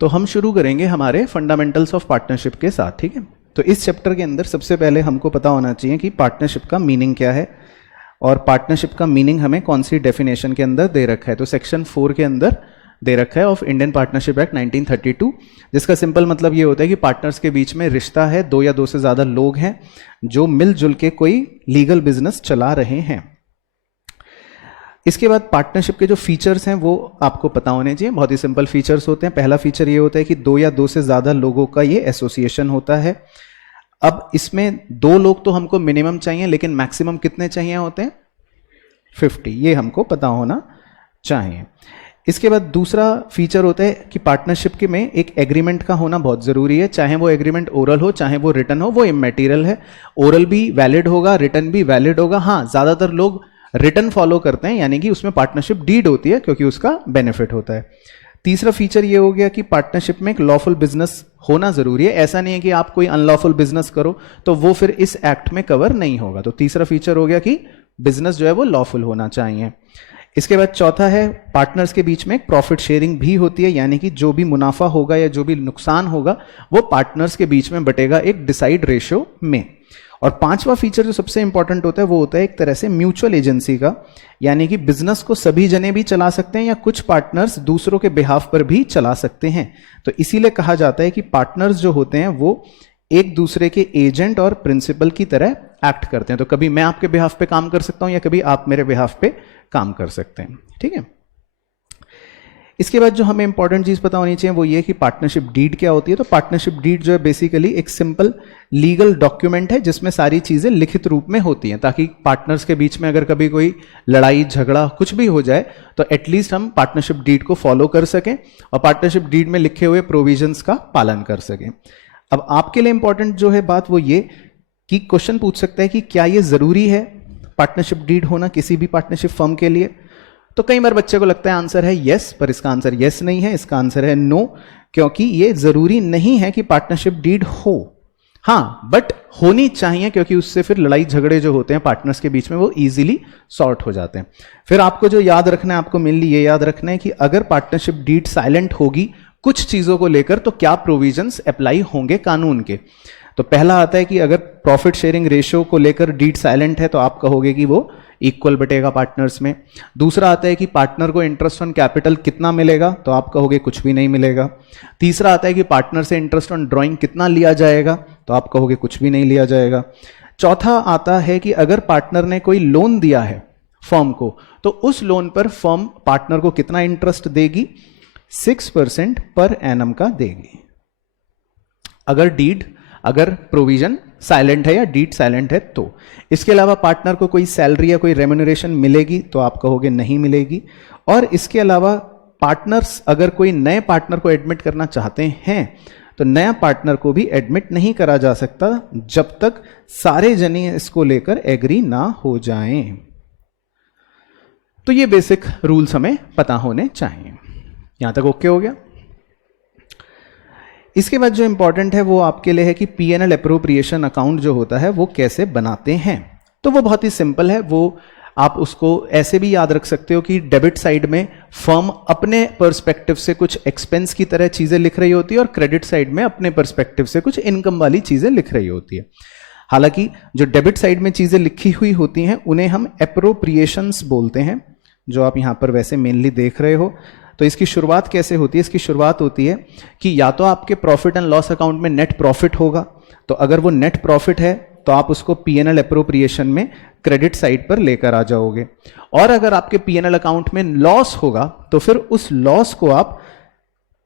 तो हम शुरू करेंगे हमारे फंडामेंटल्स ऑफ पार्टनरशिप के साथ, ठीक है। तो इस चैप्टर के अंदर सबसे पहले हमको पता होना चाहिए कि पार्टनरशिप का मीनिंग क्या है और पार्टनरशिप का मीनिंग हमें कौन सी डेफिनेशन के अंदर दे रखा है। तो सेक्शन 4 के अंदर दे रखा है ऑफ इंडियन पार्टनरशिप एक्ट 1932, जिसका सिंपल मतलब ये होता है कि पार्टनर्स के बीच में रिश्ता है, दो या दो से ज़्यादा लोग हैं जो मिलजुल के कोई लीगल बिजनेस चला रहे हैं। इसके बाद पार्टनरशिप के जो फीचर्स हैं वो आपको पता होने चाहिए। बहुत ही सिंपल फीचर्स होते हैं। पहला फीचर ये होता है कि दो या दो से ज़्यादा लोगों का ये एसोसिएशन होता है। अब इसमें दो लोग तो हमको मिनिमम चाहिए, लेकिन मैक्सिमम कितने चाहिए होते हैं? 50, ये हमको पता होना चाहिए। इसके बाद दूसरा फीचर होता है कि पार्टनरशिप के में एक एग्रीमेंट का होना बहुत ज़रूरी है। चाहे वो एग्रीमेंट ओरल हो चाहे वो रिटन हो, वो इमैटेरियल है। ओरल भी वैलिड होगा, रिटन भी वैलिड होगा। हाँ, ज़्यादातर लोग रिटन फॉलो करते हैं, यानी कि उसमें पार्टनरशिप डीड होती है क्योंकि उसका बेनिफिट होता है। तीसरा फीचर ये हो गया कि पार्टनरशिप में एक लॉफुल बिजनेस होना जरूरी है। ऐसा नहीं है कि आप कोई अनलॉफुल बिजनेस करो तो वो फिर इस एक्ट में कवर नहीं होगा। तो तीसरा फीचर हो गया कि बिजनेस जो है वो लॉफुल होना चाहिए। इसके बाद चौथा है पार्टनर्स के बीच में एक प्रॉफिट शेयरिंग भी होती है, यानी कि जो भी मुनाफा होगा या जो भी नुकसान होगा वो पार्टनर्स के बीच में बटेगा एक डिसाइड रेशियो में। और पांचवा फीचर जो सबसे इंपॉर्टेंट होता है वो होता है एक तरह से म्यूचुअल एजेंसी का, यानी कि बिजनेस को सभी जने भी चला सकते हैं या कुछ पार्टनर्स दूसरों के बिहाफ पर भी चला सकते हैं। तो इसीलिए कहा जाता है कि पार्टनर्स जो होते हैं वो एक दूसरे के एजेंट और प्रिंसिपल की तरह एक्ट करते हैं। तो कभी मैं आपके बिहाफ पे काम कर सकता हूं या कभी आप मेरे बिहाफ पे काम कर सकते हैं, ठीक है। इसके बाद जो हमें इंपॉर्टेंट चीज पता होनी चाहिए वो ये कि पार्टनरशिप डीड क्या होती है। तो पार्टनरशिप डीड जो है बेसिकली एक सिंपल लीगल डॉक्यूमेंट है जिसमें सारी चीजें लिखित रूप में होती हैं, ताकि पार्टनर्स के बीच में अगर कभी कोई लड़ाई झगड़ा कुछ भी हो जाए तो एटलीस्ट हम पार्टनरशिप डीड को फॉलो कर सकें और पार्टनरशिप डीड में लिखे हुए प्रोविजंस का पालन कर सकें। अब आपके लिए इंपॉर्टेंट जो है बात वो ये कि क्वेश्चन पूछ सकता है कि क्या ये जरूरी है पार्टनरशिप डीड होना किसी भी पार्टनरशिप फर्म के लिए। तो कई बार बच्चे को लगता है आंसर है यस, पर इसका आंसर यस नहीं है, इसका आंसर है नो, क्योंकि ये जरूरी नहीं है कि पार्टनरशिप डीड हो। हाँ, बट होनी चाहिए क्योंकि उससे फिर लड़ाई झगड़े जो होते हैं पार्टनर्स के बीच में वो इजीली सॉर्ट हो जाते हैं। फिर आपको जो याद रखना है, आपको मेनली ये याद रखना है कि अगर पार्टनरशिप डीड साइलेंट होगी कुछ चीजों को लेकर तो क्या प्रोविजंस अप्लाई होंगे कानून के। तो पहला आता है कि अगर प्रॉफिट शेयरिंग रेशियो को लेकर डीड साइलेंट है तो आप कहोगे कि वो इक्वल बटेगा पार्टनर्स में। दूसरा आता है कि पार्टनर को इंटरेस्ट ऑन कैपिटल कितना मिलेगा, तो आप कहोगे कुछ भी नहीं मिलेगा। तीसरा आता है कि पार्टनर से इंटरेस्ट ऑन ड्राइंग कितना लिया जाएगा, तो आप कहोगे कुछ भी नहीं लिया जाएगा। चौथा आता है कि अगर पार्टनर ने कोई लोन दिया है फर्म को तो उस लोन पर फर्म पार्टनर को कितना इंटरेस्ट देगी, 6% पर एनम का देगी। अगर प्रोविजन साइलेंट है या डीड साइलेंट है तो। इसके अलावा पार्टनर को कोई सैलरी या कोई रेम्यूनरेशन मिलेगी, तो आप कहोगे नहीं मिलेगी। और इसके अलावा पार्टनर्स अगर कोई नए पार्टनर को एडमिट करना चाहते हैं तो नया पार्टनर को भी एडमिट नहीं करा जा सकता जब तक सारे जने इसको लेकर एग्री ना हो जाएं। तो ये बेसिक रूल्स हमें पता होने चाहिए। यहां तक ओके हो गया। इसके बाद जो इंपॉर्टेंट है वो आपके लिए है कि पीएनएल एप्रोप्रिएशन अकाउंट जो होता है वो कैसे बनाते हैं। तो वो बहुत ही सिंपल है। वो आप उसको ऐसे भी याद रख सकते हो कि डेबिट साइड में फर्म अपने पर्सपेक्टिव से कुछ एक्सपेंस की तरह चीजें लिख रही होती है और क्रेडिट साइड में अपने पर्सपेक्टिव से कुछ इनकम वाली चीजें लिख रही होती है। हालांकि जो डेबिट साइड में चीजें लिखी हुई होती हैं उन्हें हम एप्रोप्रिएशंस बोलते हैं, जो आप यहां पर वैसे मेनली देख रहे हो। तो इसकी शुरुआत कैसे होती है? इसकी शुरुआत होती है कि या तो आपके प्रॉफिट एंड लॉस अकाउंट में नेट प्रॉफिट होगा, तो अगर वो नेट प्रॉफिट है तो आप उसको पीएनएल एप्रोप्रिएशन में क्रेडिट साइड पर लेकर आ जाओगे। और अगर आपके पीएनएल अकाउंट में लॉस होगा तो फिर उस लॉस को आप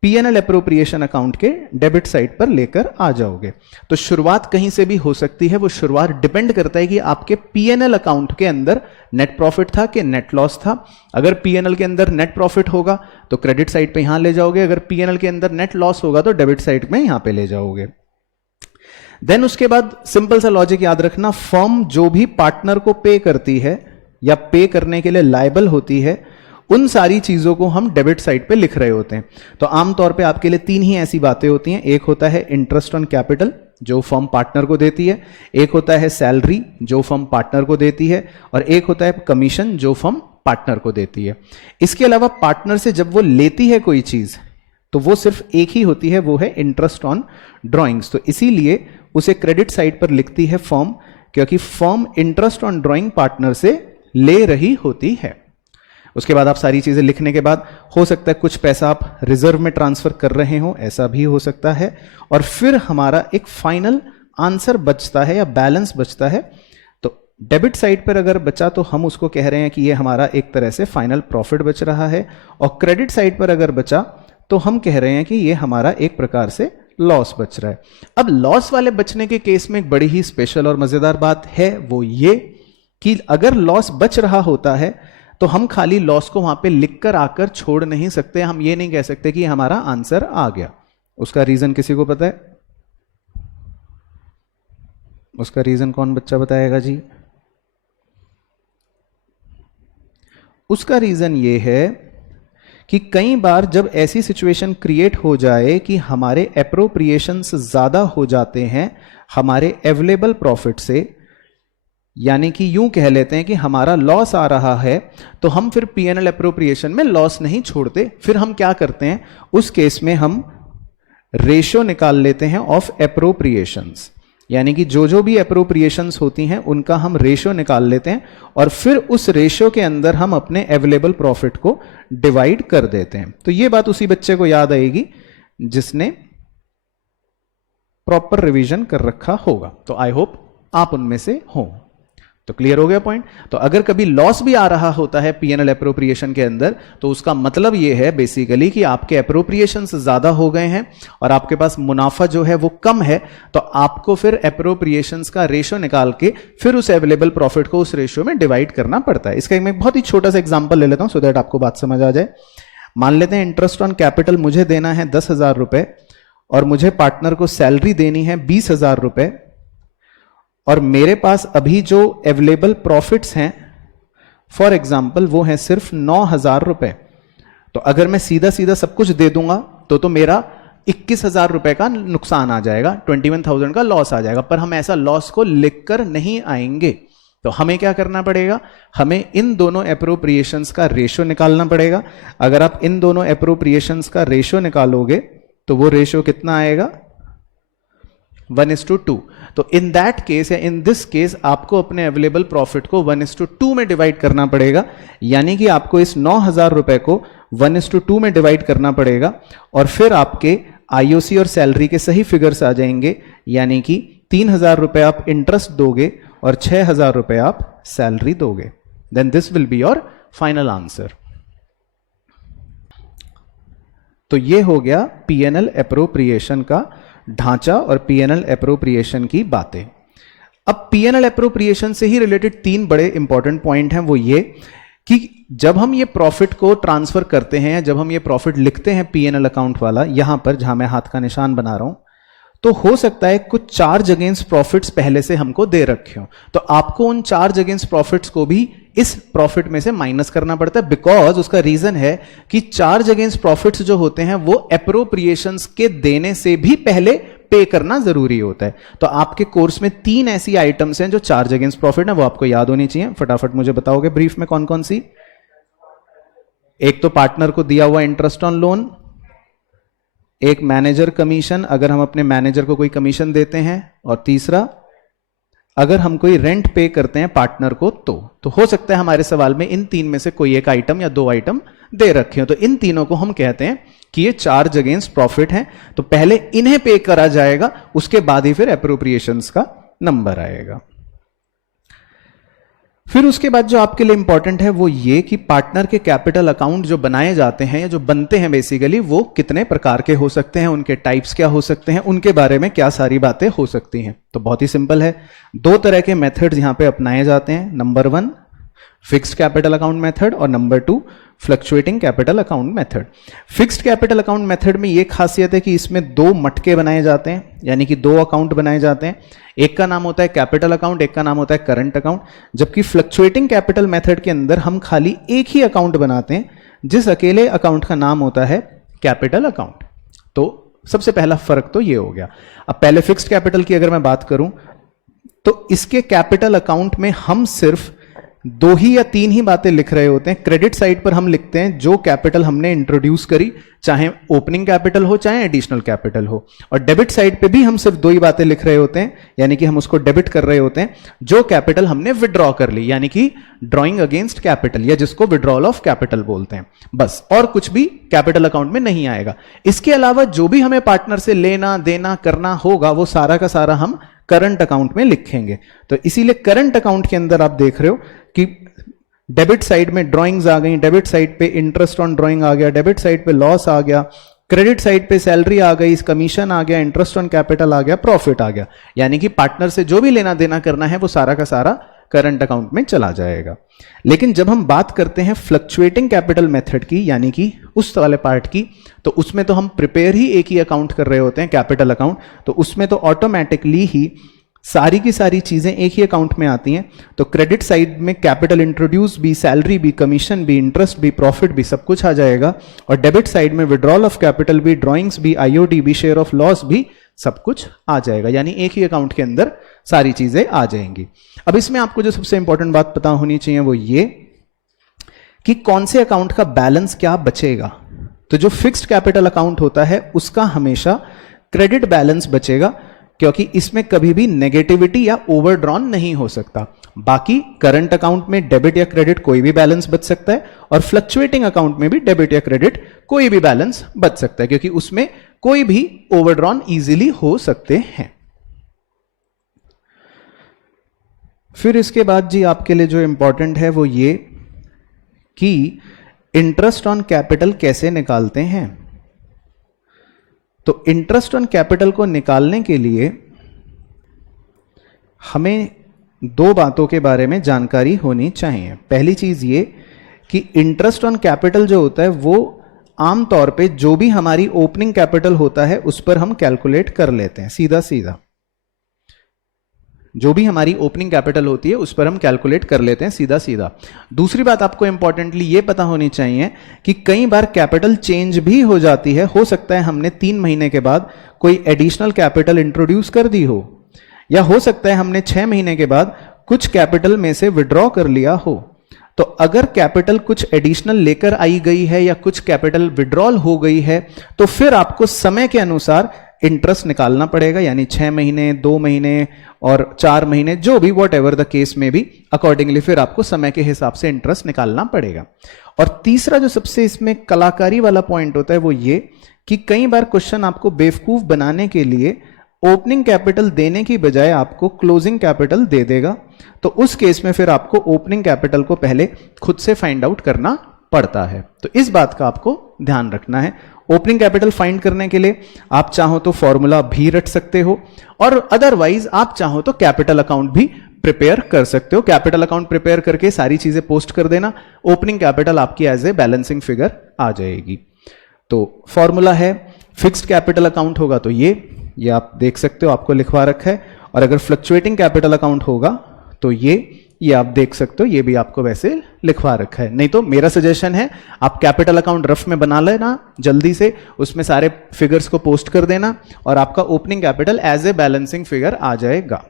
पीएनएल एप्रोप्रिएशन अकाउंट के डेबिट साइड पर लेकर आ जाओगे। तो शुरुआत कहीं से भी हो सकती है। वो शुरुआत डिपेंड करता है कि आपके पीएनएल अकाउंट के अंदर नेट प्रॉफिट था कि नेट लॉस था। अगर पीएनएल के अंदर नेट प्रॉफिट होगा तो क्रेडिट साइड पे यहां ले जाओगे, अगर पीएनएल के अंदर नेट लॉस होगा तो डेबिट साइड में यहां पे ले जाओगे। देन उसके बाद सिंपल सा लॉजिक याद रखना, फर्म जो भी पार्टनर को पे करती है या पे करने के लिए लायबल होती है उन सारी चीजों को हम डेबिट साइड पे लिख रहे होते हैं। तो आमतौर पे आपके लिए तीन ही ऐसी बातें होती हैं। एक होता है इंटरेस्ट ऑन कैपिटल जो फर्म पार्टनर को देती है, एक होता है सैलरी जो फर्म पार्टनर को देती है, और एक होता है कमीशन जो फर्म पार्टनर को देती है। इसके अलावा पार्टनर से जब वो लेती है कोई चीज, तो वो सिर्फ एक ही होती है, वो है इंटरेस्ट ऑन ड्राइंग्स। तो इसीलिए उसे क्रेडिट साइड पर लिखती है फर्म, क्योंकि firm interest on drawing partner से ले रही होती है। उसके बाद आप सारी चीजें लिखने के बाद हो सकता है कुछ पैसा आप रिजर्व में ट्रांसफर कर रहे हो, ऐसा भी हो सकता है, और फिर हमारा एक फाइनल आंसर बचता है या बैलेंस बचता है। तो डेबिट साइड पर अगर बचा तो हम उसको कह रहे हैं कि ये हमारा एक तरह से फाइनल प्रॉफिट बच रहा है, और क्रेडिट साइड पर अगर बचा तो हम कह रहे हैं कि ये हमारा एक प्रकार से लॉस बच रहा है। अब लॉस वाले बचने के केस में एक बड़ी ही स्पेशल और मजेदार बात है, वो ये कि अगर लॉस बच रहा होता है तो हम खाली लॉस को वहां पे लिखकर आकर छोड़ नहीं सकते। हम ये नहीं कह सकते कि हमारा आंसर आ गया। उसका रीजन किसी को पता है? उसका रीजन कौन बच्चा बताएगा जी? उसका रीजन ये है कि कई बार जब ऐसी सिचुएशन क्रिएट हो जाए कि हमारे एप्रोप्रिएशंस ज्यादा हो जाते हैं हमारे अवेलेबल प्रॉफिट से, यानी कि यूं कह लेते हैं कि हमारा लॉस आ रहा है, तो हम फिर पीएनएल एप्रोप्रिएशन में लॉस नहीं छोड़ते। फिर हम क्या करते हैं, उस केस में हम रेशियो निकाल लेते हैं ऑफ एप्रोप्रिएशंस, यानी कि जो जो भी एप्रोप्रिएशंस होती हैं उनका हम रेशियो निकाल लेते हैं और फिर उस रेशियो के अंदर हम अपने अवेलेबल प्रॉफिट को डिवाइड कर देते हैं। तो ये बात उसी बच्चे को याद आएगी जिसने प्रॉपर रिवीजन कर रखा होगा। तो आई होप आप उनमें से हो। तो क्लियर हो गया पॉइंट। तो अगर कभी लॉस भी आ रहा होता है पीएनएल एप्रोप्रिएशन के अंदर, तो उसका मतलब यह है बेसिकली कि आपके एप्रोप्रिएशंस ज्यादा हो गए हैं और आपके पास मुनाफा जो है वो कम है, तो आपको फिर एप्रोप्रिएशंस का रेशियो निकाल के फिर उस अवेलेबल प्रॉफिट को उस रेशियो में डिवाइड करना पड़ता है। इसका मैं बहुत ही छोटा सा एग्जांपल ले लेता हूं सो दैट आपको बात समझ आ जाए। मान लेते हैं इंटरेस्ट ऑन कैपिटल मुझे देना है 10,000 रुपए और मुझे पार्टनर को सैलरी देनी है 20,000 रुपए, और मेरे पास अभी जो अवेलेबल प्रॉफिट्स हैं फॉर एग्जांपल वो हैं सिर्फ 9,000 रुपए। तो अगर मैं सीधा सीधा सब कुछ दे दूंगा तो मेरा 21,000 रुपए का नुकसान आ जाएगा, 21,000 का लॉस आ जाएगा। पर हम ऐसा लॉस को लिखकर नहीं आएंगे। तो हमें क्या करना पड़ेगा, हमें इन दोनों एप्रोप्रिएशंस का रेशियो निकालना पड़ेगा। अगर आप इन दोनों एप्रोप्रिएशंस का रेशियो निकालोगे तो वो रेशियो कितना आएगा, 1:2। तो इन दैट केस या इन दिस केस आपको अपने अवेलेबल प्रॉफिट को 1:2 में डिवाइड करना पड़ेगा, यानी कि आपको इस 9,000 रुपए को 1:2 में डिवाइड करना पड़ेगा और फिर आपके आईओसी और सैलरी के सही फिगर्स आ जाएंगे, यानी कि 3,000 रुपए आप इंटरेस्ट दोगे और 6,000 रुपए आप सैलरी दोगे। Then this will be your final answer. तो ये हो गया पीएनएल एप्रोप्रिएशन का ढांचा और पीएनएल एप्रोप्रिएशन की बातें। अब पीएनएल एप्रोप्रिएशन से ही रिलेटेड 3 बड़े इंपॉर्टेंट पॉइंट हैं, वो ये कि जब हम ये प्रॉफिट को ट्रांसफर करते हैं, जब हम ये प्रॉफिट लिखते हैं पीएनएल अकाउंट वाला, यहां पर जहां मैं हाथ का निशान बना रहा हूं, तो हो सकता है कुछ चार्ज अगेंस्ट प्रॉफिट्स पहले से हमको दे रखे हो, तो आपको उन चार्ज अगेंस्ट प्रॉफिट्स को भी इस प्रॉफिट में से माइनस करना पड़ता है। बिकॉज उसका रीजन है कि चार्ज अगेंस्ट प्रॉफिट्स जो होते हैं वो एप्रोप्रिएशंस के देने से भी पहले पे करना जरूरी होता है। तो आपके कोर्स में 3 ऐसी आइटम्स हैं जो चार्ज अगेंस्ट प्रॉफिट है, वो आपको याद होनी चाहिए। फटाफट मुझे बताओगे ब्रीफ में कौन कौन सी? एक तो पार्टनर को दिया हुआ इंटरेस्ट ऑन लोन, एक मैनेजर कमीशन अगर हम अपने मैनेजर को कोई कमीशन देते हैं, और तीसरा अगर हम कोई रेंट पे करते हैं पार्टनर को तो हो सकता है हमारे सवाल में इन 3 में से कोई एक आइटम या 2 आइटम दे रखे हो। तो इन तीनों को हम कहते हैं कि ये चार्ज अगेंस्ट प्रॉफिट है। तो पहले इन्हें पे करा जाएगा, उसके बाद ही फिर एप्रोप्रिएशंस का नंबर आएगा। फिर उसके बाद जो आपके लिए इंपॉर्टेंट है वो ये कि पार्टनर के कैपिटल अकाउंट जो बनाए जाते हैं या जो बनते हैं बेसिकली, वो कितने प्रकार के हो सकते हैं, उनके टाइप्स क्या हो सकते हैं, उनके बारे में क्या सारी बातें हो सकती हैं। तो बहुत ही सिंपल है, 2 तरह के मेथड्स यहां पे अपनाए जाते हैं। Number 1 fixed capital account method और number 2 fluctuating capital account method. Fixed capital account method में यह खासियत है कि इसमें 2 मटके बनाए जाते हैं, यानी कि 2 अकाउंट बनाए जाते हैं। एक का नाम होता है कैपिटल अकाउंट, एक का नाम होता है करंट अकाउंट। जबकि फ्लक्चुएटिंग कैपिटल मेथड के अंदर हम खाली एक ही अकाउंट बनाते हैं, जिस अकेले अकाउंट का नाम होता है कैपिटल अकाउंट। तो सबसे पहला फर्क तो ये हो गया। अब पहले फिक्स्ड कैपिटल की अगर मैं बात करूं तो इसके कैपिटल अकाउंट में हम सिर्फ दो ही या तीन ही बातें लिख रहे होते हैं। क्रेडिट साइड पर हम लिखते हैं जो कैपिटल हमने इंट्रोड्यूस करी, चाहे ओपनिंग कैपिटल हो चाहे एडिशनल कैपिटल हो। और डेबिट साइड पे भी हम सिर्फ दो ही बातें लिख रहे होते हैं, यानी कि हम उसको डेबिट कर रहे होते हैं जो कैपिटल हमने विड्रॉ कर ली, यानी कि ड्रॉइंग अगेंस्ट कैपिटल, या जिसको विड्रॉल ऑफ कैपिटल बोलते हैं। बस, और कुछ भी कैपिटल अकाउंट में नहीं आएगा। इसके अलावा जो भी हमें पार्टनर से लेना देना करना होगा वो सारा का सारा हम करंट अकाउंट में लिखेंगे। तो इसीलिए करंट अकाउंट के अंदर आप देख रहे हो कि डेबिट साइड में ड्राइंग्स आ गई, डेबिट साइड पे इंटरेस्ट ऑन ड्राइंग आ गया, डेबिट साइड पे लॉस आ गया, क्रेडिट साइड पे सैलरी आ गई, कमीशन आ गया, इंटरेस्ट ऑन कैपिटल आ गया, प्रॉफिट आ गया। यानी कि पार्टनर से जो भी लेना देना करना है वो सारा का सारा करंट अकाउंट में चला जाएगा। लेकिन जब हम बात करते हैं फ्लक्चुएटिंग कैपिटल मेथड की, यानी कि उस वाले पार्ट की, तो उसमें तो हम प्रिपेयर ही एक ही अकाउंट कर रहे होते हैं, कैपिटल अकाउंट। तो उसमें तो ऑटोमेटिकली ही सारी की सारी चीजें एक ही अकाउंट में आती हैं। तो क्रेडिट साइड में कैपिटल इंट्रोड्यूस भी, सैलरी भी, कमीशन भी, इंटरेस्ट भी, प्रॉफिट भी, सब कुछ आ जाएगा। और डेबिट साइड में विड्रॉल ऑफ कैपिटल भी, ड्राइंग्स भी, आईओडी भी, शेयर ऑफ लॉस भी, सब कुछ आ जाएगा। यानी एक ही अकाउंट के अंदर सारी चीजें आ जाएंगी। अब इसमें आपको जो सबसे इंपॉर्टेंट बात पता होनी चाहिए वो ये कि कौन से अकाउंट का बैलेंस क्या बचेगा। तो जो फिक्स्ड कैपिटल अकाउंट होता है उसका हमेशा क्रेडिट बैलेंस बचेगा, क्योंकि इसमें कभी भी नेगेटिविटी या ओवरड्रॉन नहीं हो सकता। बाकी करंट अकाउंट में डेबिट या क्रेडिट कोई भी बैलेंस बच सकता है, और फ्लक्चुएटिंग अकाउंट में भी डेबिट या क्रेडिट कोई भी बैलेंस बच सकता है, क्योंकि उसमें कोई भी ओवरड्रॉन इजीली हो सकते हैं। फिर इसके बाद जी आपके लिए जो इंपॉर्टेंट है वो ये कि इंटरेस्ट ऑन कैपिटल कैसे निकालते हैं। तो इंटरेस्ट ऑन कैपिटल को निकालने के लिए हमें दो बातों के बारे में जानकारी होनी चाहिए। पहली चीज ये कि इंटरेस्ट ऑन कैपिटल जो होता है वो आमतौर पे जो भी हमारी ओपनिंग कैपिटल होता है उस पर हम कैलकुलेट कर लेते हैं, सीधा सीधा। जो भी हमारी ओपनिंग कैपिटल होती है उस पर हम कैलकुलेट कर लेते हैं सीधा सीधा। दूसरी बात आपको इंपॉर्टेंटली ये पता होनी चाहिए कि कई बार कैपिटल चेंज भी हो जाती है। हो सकता है हमने 3 महीने के बाद कोई एडिशनल कैपिटल इंट्रोड्यूस कर दी हो, या हो सकता है हमने 6 महीने के बाद कुछ कैपिटल में से विड्रॉ कर लिया हो। तो अगर कैपिटल कुछ एडिशनल लेकर आई गई है या कुछ कैपिटल विड्रॉल हो गई है, तो फिर आपको समय के अनुसार इंटरेस्ट निकालना पड़ेगा, यानी 6 महीने, 2 महीने और 4 महीने, जो भी वॉट एवर द केस में भी, अकॉर्डिंगली फिर आपको समय के हिसाब से इंटरेस्ट निकालना पड़ेगा। और तीसरा जो सबसे इसमें कलाकारी वाला पॉइंट होता है वो ये कि कई बार क्वेश्चन आपको बेवकूफ बनाने के लिए ओपनिंग कैपिटल देने की बजाय आपको क्लोजिंग कैपिटल दे देगा। तो उस केस में फिर आपको ओपनिंग कैपिटल को पहले खुद से फाइंड आउट करना पड़ता है। तो इस बात का आपको ध्यान रखना है। ओपनिंग कैपिटल फाइंड करने के लिए आप चाहो तो फॉर्मूला भी रट सकते हो, और अदरवाइज आप चाहो तो कैपिटल अकाउंट भी प्रिपेयर कर सकते हो। कैपिटल अकाउंट प्रिपेयर करके सारी चीजें पोस्ट कर देना, ओपनिंग कैपिटल आपकी एज ए बैलेंसिंग फिगर आ जाएगी। तो फॉर्मूला है, फिक्स्ड कैपिटल अकाउंट होगा तो ये आप देख सकते हो, आपको लिखवा रखा है। और अगर फ्लक्चुएटिंग कैपिटल अकाउंट होगा तो ये आप देख सकते हो, ये भी आपको वैसे लिखवा रखा है। नहीं तो मेरा सजेशन है आप कैपिटल अकाउंट रफ में बना लेना जल्दी से, उसमें सारे फिगर्स को पोस्ट कर देना और आपका opening capital as a balancing figure आ जाएगा।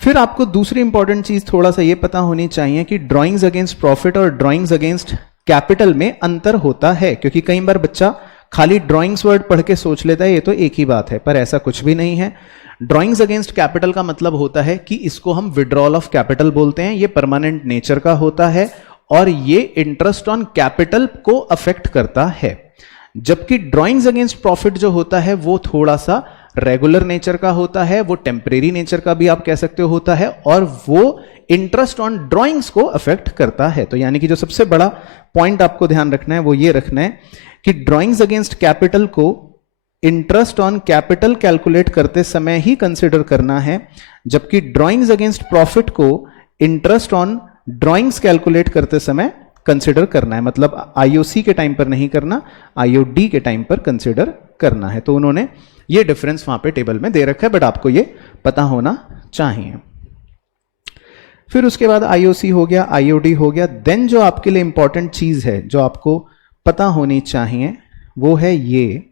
फिर आपको दूसरी इंपॉर्टेंट चीज थोड़ा सा ये पता होनी चाहिए कि ड्राइंग्स अगेंस्ट प्रॉफिट और ड्राइंग्स अगेंस्ट कैपिटल में अंतर होता है, क्योंकि कई बार बच्चा खाली ड्राइंग्स वर्ड पढ़ के सोच लेता है ये तो एक ही बात है, पर ऐसा कुछ भी नहीं है। ड्राइंग्स अगेंस्ट कैपिटल का मतलब होता है कि इसको हम विड्रॉल ऑफ कैपिटल बोलते हैं। ये परमानेंट नेचर का होता है और ये इंटरेस्ट ऑन कैपिटल को अफेक्ट करता है। जबकि ड्राइंग्स अगेंस्ट प्रॉफिट जो होता है वो थोड़ा सा रेगुलर नेचर का होता है, वो टेम्परेरी नेचर का भी आप कह सकते हो होता है, और वो इंटरेस्ट ऑन ड्राइंग्स को अफेक्ट करता है। तो यानी कि जो सबसे बड़ा पॉइंट आपको ध्यान रखना है वो ये रखना है कि ड्राइंग्स अगेंस्ट कैपिटल को इंटरेस्ट ऑन कैपिटल कैलकुलेट करते समय ही कंसिडर करना है, जबकि ड्राइंग्स अगेंस्ट प्रॉफिट को इंटरेस्ट ऑन ड्राइंग्स कैलकुलेट करते समय कंसिडर करना है। मतलब आईओसी के टाइम पर नहीं करना, आईओडी के टाइम पर कंसिडर करना है। तो उन्होंने ये डिफरेंस वहां पे टेबल में दे रखा है, बट आपको ये पता होना चाहिए। फिर उसके बाद आईओसी हो गया, आईओडी हो गया। देन जो आपके लिए इंपॉर्टेंट चीज है जो आपको पता होनी चाहिए वो है ये,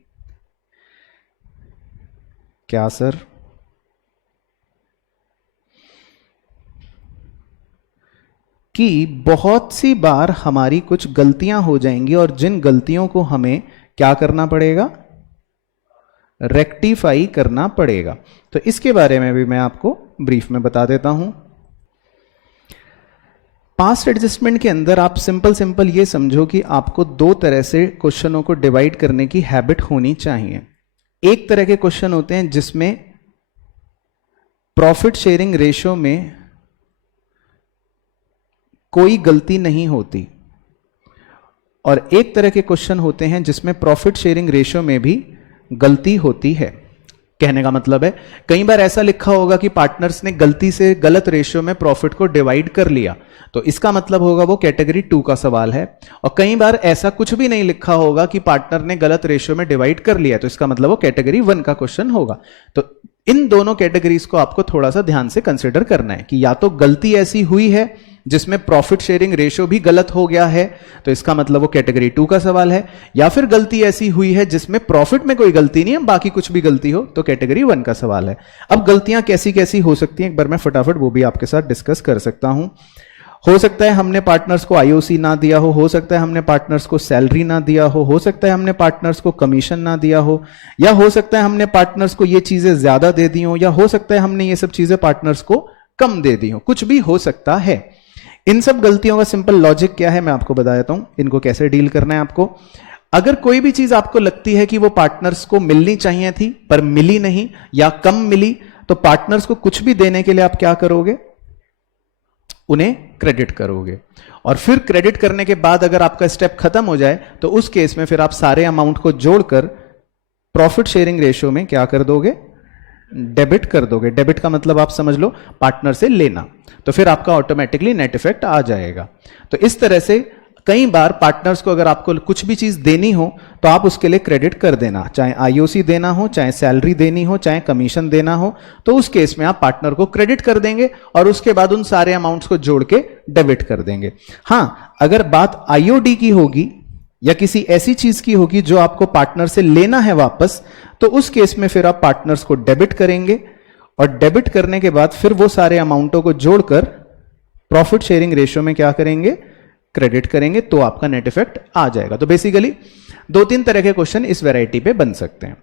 क्या सर? कि बहुत सी बार हमारी कुछ गलतियां हो जाएंगी और जिन गलतियों को हमें क्या करना पड़ेगा, रेक्टिफाई करना पड़ेगा। तो इसके बारे में भी मैं आपको ब्रीफ में बता देता हूं। पास्ट एडजस्टमेंट के अंदर आप सिंपल ये समझो कि आपको दो तरह से क्वेश्चनों को डिवाइड करने की हैबिट होनी चाहिए। एक तरह के क्वेश्चन होते हैं जिसमें प्रॉफिट शेयरिंग रेशो में कोई गलती नहीं होती, और एक तरह के क्वेश्चन होते हैं जिसमें प्रॉफिट शेयरिंग रेशो में भी गलती होती है। कहने का मतलब है, कई बार ऐसा लिखा होगा कि पार्टनर्स ने गलती से गलत रेशियो में प्रॉफिट को डिवाइड कर लिया, तो इसका मतलब होगा वो कैटेगरी 2 का सवाल है। और कई बार ऐसा कुछ भी नहीं लिखा होगा कि पार्टनर ने गलत रेशियो में डिवाइड कर लिया, तो इसका मतलब वो कैटेगरी 1 का क्वेश्चन होगा। तो इन दोनों कैटेगरीज को आपको थोड़ा सा ध्यान से कंसिडर करना है कि या तो गलती ऐसी हुई है जिसमें प्रॉफिट शेयरिंग रेशियो भी गलत हो गया है, तो इसका मतलब वो कैटेगरी 2 का सवाल है, या फिर गलती ऐसी हुई है जिसमें प्रॉफिट में कोई गलती नहीं है, बाकी कुछ भी गलती हो, तो कैटेगरी 1 का सवाल है। अब गलतियां कैसी कैसी हो सकती हैं, एक बार मैं फटाफट वो भी आपके साथ डिस्कस कर सकता हूं। हो सकता है हमने पार्टनर्स को आईओसी ना दिया हो सकता है हमने पार्टनर्स को सैलरी ना दिया हो सकता है हमने पार्टनर्स को कमीशन ना दिया हो, या हो सकता है हमने पार्टनर्स को ये चीजें ज्यादा दे दी हो, या हो सकता है हमने ये सब चीजें पार्टनर्स को कम दे दी हो, कुछ भी हो सकता है। इन सब गलतियों का सिंपल लॉजिक क्या है मैं आपको बता देता हूं, इनको कैसे डील करना है आपको। अगर कोई भी चीज आपको लगती है कि वो पार्टनर्स को मिलनी चाहिए थी पर मिली नहीं या कम मिली, तो पार्टनर्स को कुछ भी देने के लिए आप क्या करोगे, उन्हें क्रेडिट करोगे। और फिर क्रेडिट करने के बाद अगर आपका स्टेप खत्म हो जाए तो उस केस में फिर आप सारे अमाउंट को जोड़कर प्रॉफिट शेयरिंग रेशियो में क्या कर दोगे, डेबिट कर दोगे। डेबिट का मतलब आप समझ लो पार्टनर से लेना, तो फिर आपका ऑटोमेटिकली नेट इफेक्ट आ जाएगा। तो इस तरह से कई बार पार्टनर्स को अगर आपको कुछ भी चीज देनी हो तो आप उसके लिए क्रेडिट कर देना, चाहे आईओसी देना हो, चाहे सैलरी देनी हो, चाहे कमीशन देना हो, तो उस केस में आप पार्टनर को क्रेडिट कर देंगे और उसके बाद उन सारे अमाउंट्स को जोड़ के डेबिट कर देंगे। हां, अगर बात आईओडी की होगी या किसी ऐसी चीज की होगी जो आपको पार्टनर से लेना है वापस, तो उस केस में फिर आप पार्टनर्स को डेबिट करेंगे और डेबिट करने के बाद फिर वो सारे अमाउंटों को जोड़कर प्रॉफिट शेयरिंग रेशियो में क्या करेंगे, क्रेडिट करेंगे, तो आपका नेट इफेक्ट आ जाएगा। तो बेसिकली 2-3 तरह के क्वेश्चन इस वैरायटी पे बन सकते हैं।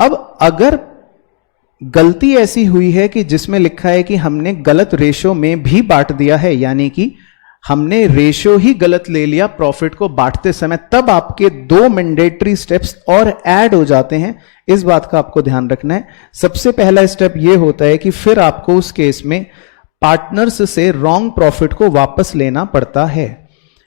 अब अगर गलती ऐसी हुई है कि जिसमें लिखा है कि हमने गलत रेशियो में भी बांट दिया है, यानी कि हमने रेशियो ही गलत ले लिया प्रॉफिट को बांटते समय, तब आपके 2 मैंडेटरी स्टेप्स और ऐड हो जाते हैं। इस बात का आपको ध्यान रखना है। सबसे पहला स्टेप यह होता है कि फिर आपको उस केस में पार्टनर्स से रॉन्ग प्रॉफिट को वापस लेना पड़ता है,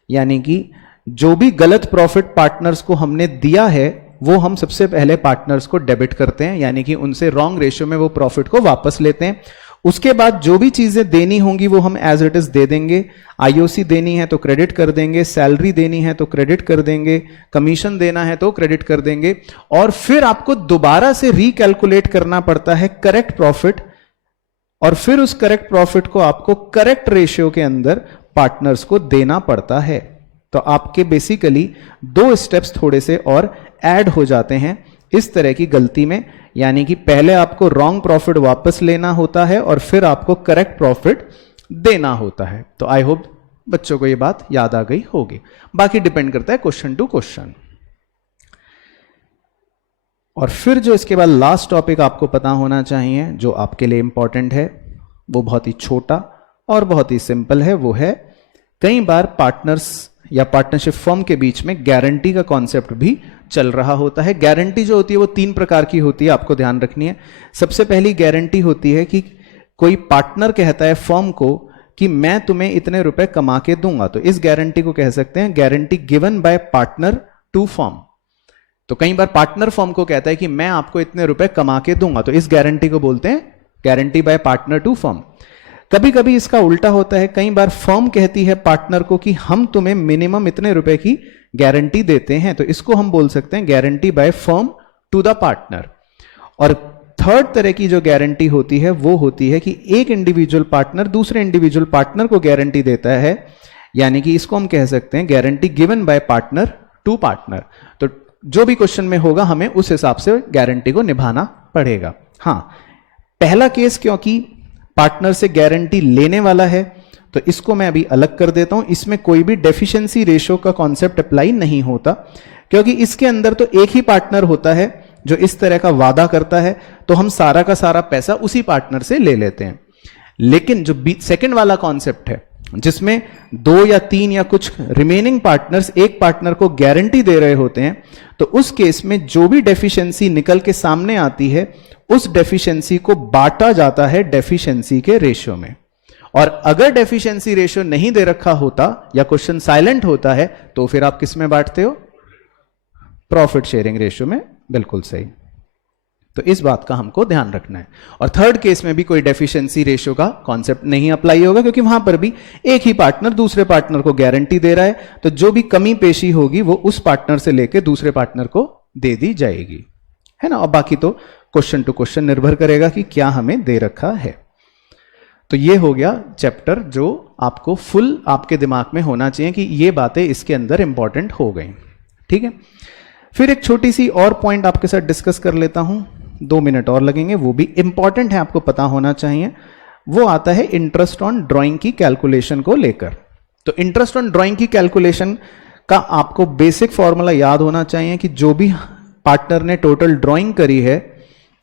यानी कि जो भी गलत प्रॉफिट पार्टनर्स को हमने दिया है वो हम सबसे पहले पार्टनर्स को डेबिट करते हैं, यानी कि उनसे रॉन्ग रेशियो में वो प्रॉफिट को वापस लेते हैं। उसके बाद जो भी चीजें देनी होंगी वो हम एज इट इज दे देंगे। आईओसी देनी है तो क्रेडिट कर देंगे, सैलरी देनी है तो क्रेडिट कर देंगे, कमीशन देना है तो क्रेडिट कर देंगे, और फिर आपको दोबारा से रिकैलकुलेट करना पड़ता है करेक्ट प्रॉफिट, और फिर उस करेक्ट प्रॉफिट को आपको करेक्ट रेशियो के अंदर पार्टनर्स को देना पड़ता है। तो आपके बेसिकली 2 स्टेप्स थोड़े से और ऐड हो जाते हैं इस तरह की गलती में, यानी कि पहले आपको रॉन्ग प्रॉफिट वापस लेना होता है और फिर आपको करेक्ट प्रॉफिट देना होता है। तो आई होप बच्चों को यह बात याद आ गई होगी। बाकी डिपेंड करता है क्वेश्चन टू क्वेश्चन। और फिर जो इसके बाद लास्ट टॉपिक आपको पता होना चाहिए जो आपके लिए इंपॉर्टेंट है, वो बहुत ही छोटा और बहुत ही सिंपल है। वो है कई बार पार्टनर्स या पार्टनरशिप फर्म के बीच में गारंटी का कॉन्सेप्ट भी चल रहा होता है। गारंटी जो होती है वो 3 प्रकार की होती है, आपको ध्यान रखनी है। सबसे पहली गारंटी होती है कि कोई पार्टनर कहता है फर्म को कि मैं तुम्हें इतने रुपए कमा के दूंगा, तो इस गारंटी को कह सकते हैं guarantee given by partner to firm. तो कई बार पार्टनर फर्म को कहता है कि मैं आपको इतने रुपए कमा के दूंगा, तो इस गारंटी को बोलते हैं guarantee by partner to firm. कभी कभी इसका उल्टा होता है, कई बार फर्म कहती है पार्टनर को कि हम तुम्हें मिनिमम इतने रुपए की गारंटी देते हैं, तो इसको हम बोल सकते हैं guarantee by firm to the partner. और थर्ड तरह की जो गारंटी होती है वो होती है कि एक इंडिविजुअल पार्टनर दूसरे इंडिविजुअल पार्टनर को गारंटी देता है, यानी कि इसको हम कह सकते हैं guarantee given by partner to partner. तो जो भी क्वेश्चन में होगा हमें उस हिसाब से गारंटी को निभाना पड़ेगा। हां, पहला केस क्योंकि पार्टनर से गारंटी लेने वाला है, तो इसको मैं अभी अलग कर देता हूं। इसमें कोई भी डेफिशिएंसी रेशियो का कॉन्सेप्ट अप्लाई नहीं होता, क्योंकि इसके अंदर तो एक ही पार्टनर होता है जो इस तरह का वादा करता है, तो हम सारा का सारा पैसा उसी पार्टनर से ले लेते हैं। लेकिन जो सेकंड वाला कॉन्सेप्ट है, जिसमें 2 या 3 या कुछ रिमेनिंग पार्टनर्स एक पार्टनर को गारंटी दे रहे होते हैं, तो उस केस में जो भी डेफिशिएंसी निकल के सामने आती है, उस डेफिशिएंसी को बांटा जाता है डेफिशिएंसी के रेशियो में। और अगर डेफिशिएंसी रेशियो नहीं दे रखा होता या क्वेश्चन साइलेंट होता है, तो फिर आप किस में बांटते हो? प्रॉफिट शेयरिंग रेशियो में। बिल्कुल सही। तो इस बात का हमको ध्यान रखना है। और थर्ड केस में भी कोई डेफिशिएंसी रेशियो का कॉन्सेप्ट नहीं अप्लाई होगा, क्योंकि वहां पर भी एक ही पार्टनर दूसरे पार्टनर को गारंटी दे रहा है, तो जो भी कमी पेशी होगी वो उस पार्टनर से लेकर दूसरे पार्टनर को दे दी जाएगी, है ना। और बाकी तो क्वेश्चन टू क्वेश्चन निर्भर करेगा कि क्या हमें दे रखा है। तो ये हो गया चैप्टर जो आपको फुल आपके दिमाग में होना चाहिए कि ये बातें इसके अंदर इंपॉर्टेंट हो गई। ठीक है, फिर एक छोटी सी और पॉइंट आपके साथ डिस्कस कर लेता हूं, 2 मिनट और लगेंगे, वो भी इंपॉर्टेंट है, आपको पता होना चाहिए। वो आता है इंटरेस्ट ऑन ड्राइंग की कैलकुलेशन को लेकर। तो इंटरेस्ट ऑन ड्राइंग की कैलकुलेशन का आपको बेसिक फॉर्मूला याद होना चाहिए कि जो भी पार्टनर ने टोटल ड्राइंग करी है,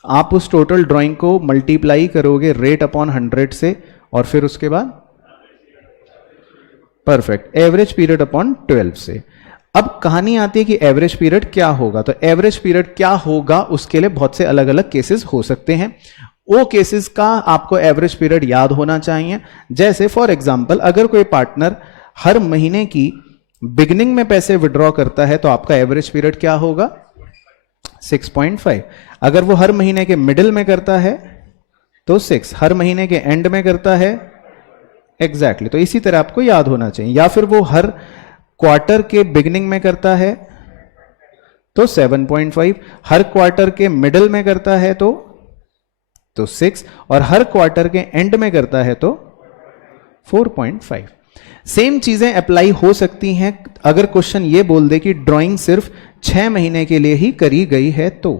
आप उस टोटल ड्राइंग को मल्टीप्लाई करोगे रेट अपॉन 100 से, और फिर उसके बाद परफेक्ट एवरेज पीरियड अपॉन 12 से। अब कहानी आती है कि एवरेज पीरियड क्या होगा। तो एवरेज पीरियड क्या होगा, उसके लिए बहुत से अलग अलग केसेस हो सकते हैं। वो केसेस का आपको एवरेज पीरियड याद होना चाहिए। जैसे फॉर एग्जांपल, अगर कोई पार्टनर हर महीने की बिगिनिंग में पैसे विड्रॉ करता है, तो आपका एवरेज पीरियड क्या होगा? 6.5। अगर वो हर महीने के मिडिल में करता है तो 6, हर महीने के एंड में करता है एग्जैक्टली, तो इसी तरह आपको याद होना चाहिए। या फिर वो हर क्वार्टर के बिगिनिंग में करता है तो 7.5, हर क्वार्टर के मिडिल में करता है तो 6, और हर क्वार्टर के एंड में करता है तो 4.5। सेम चीजें अप्लाई हो सकती हैं अगर क्वेश्चन ये बोल दे कि ड्राइंग सिर्फ 6 महीने के लिए ही करी गई है, तो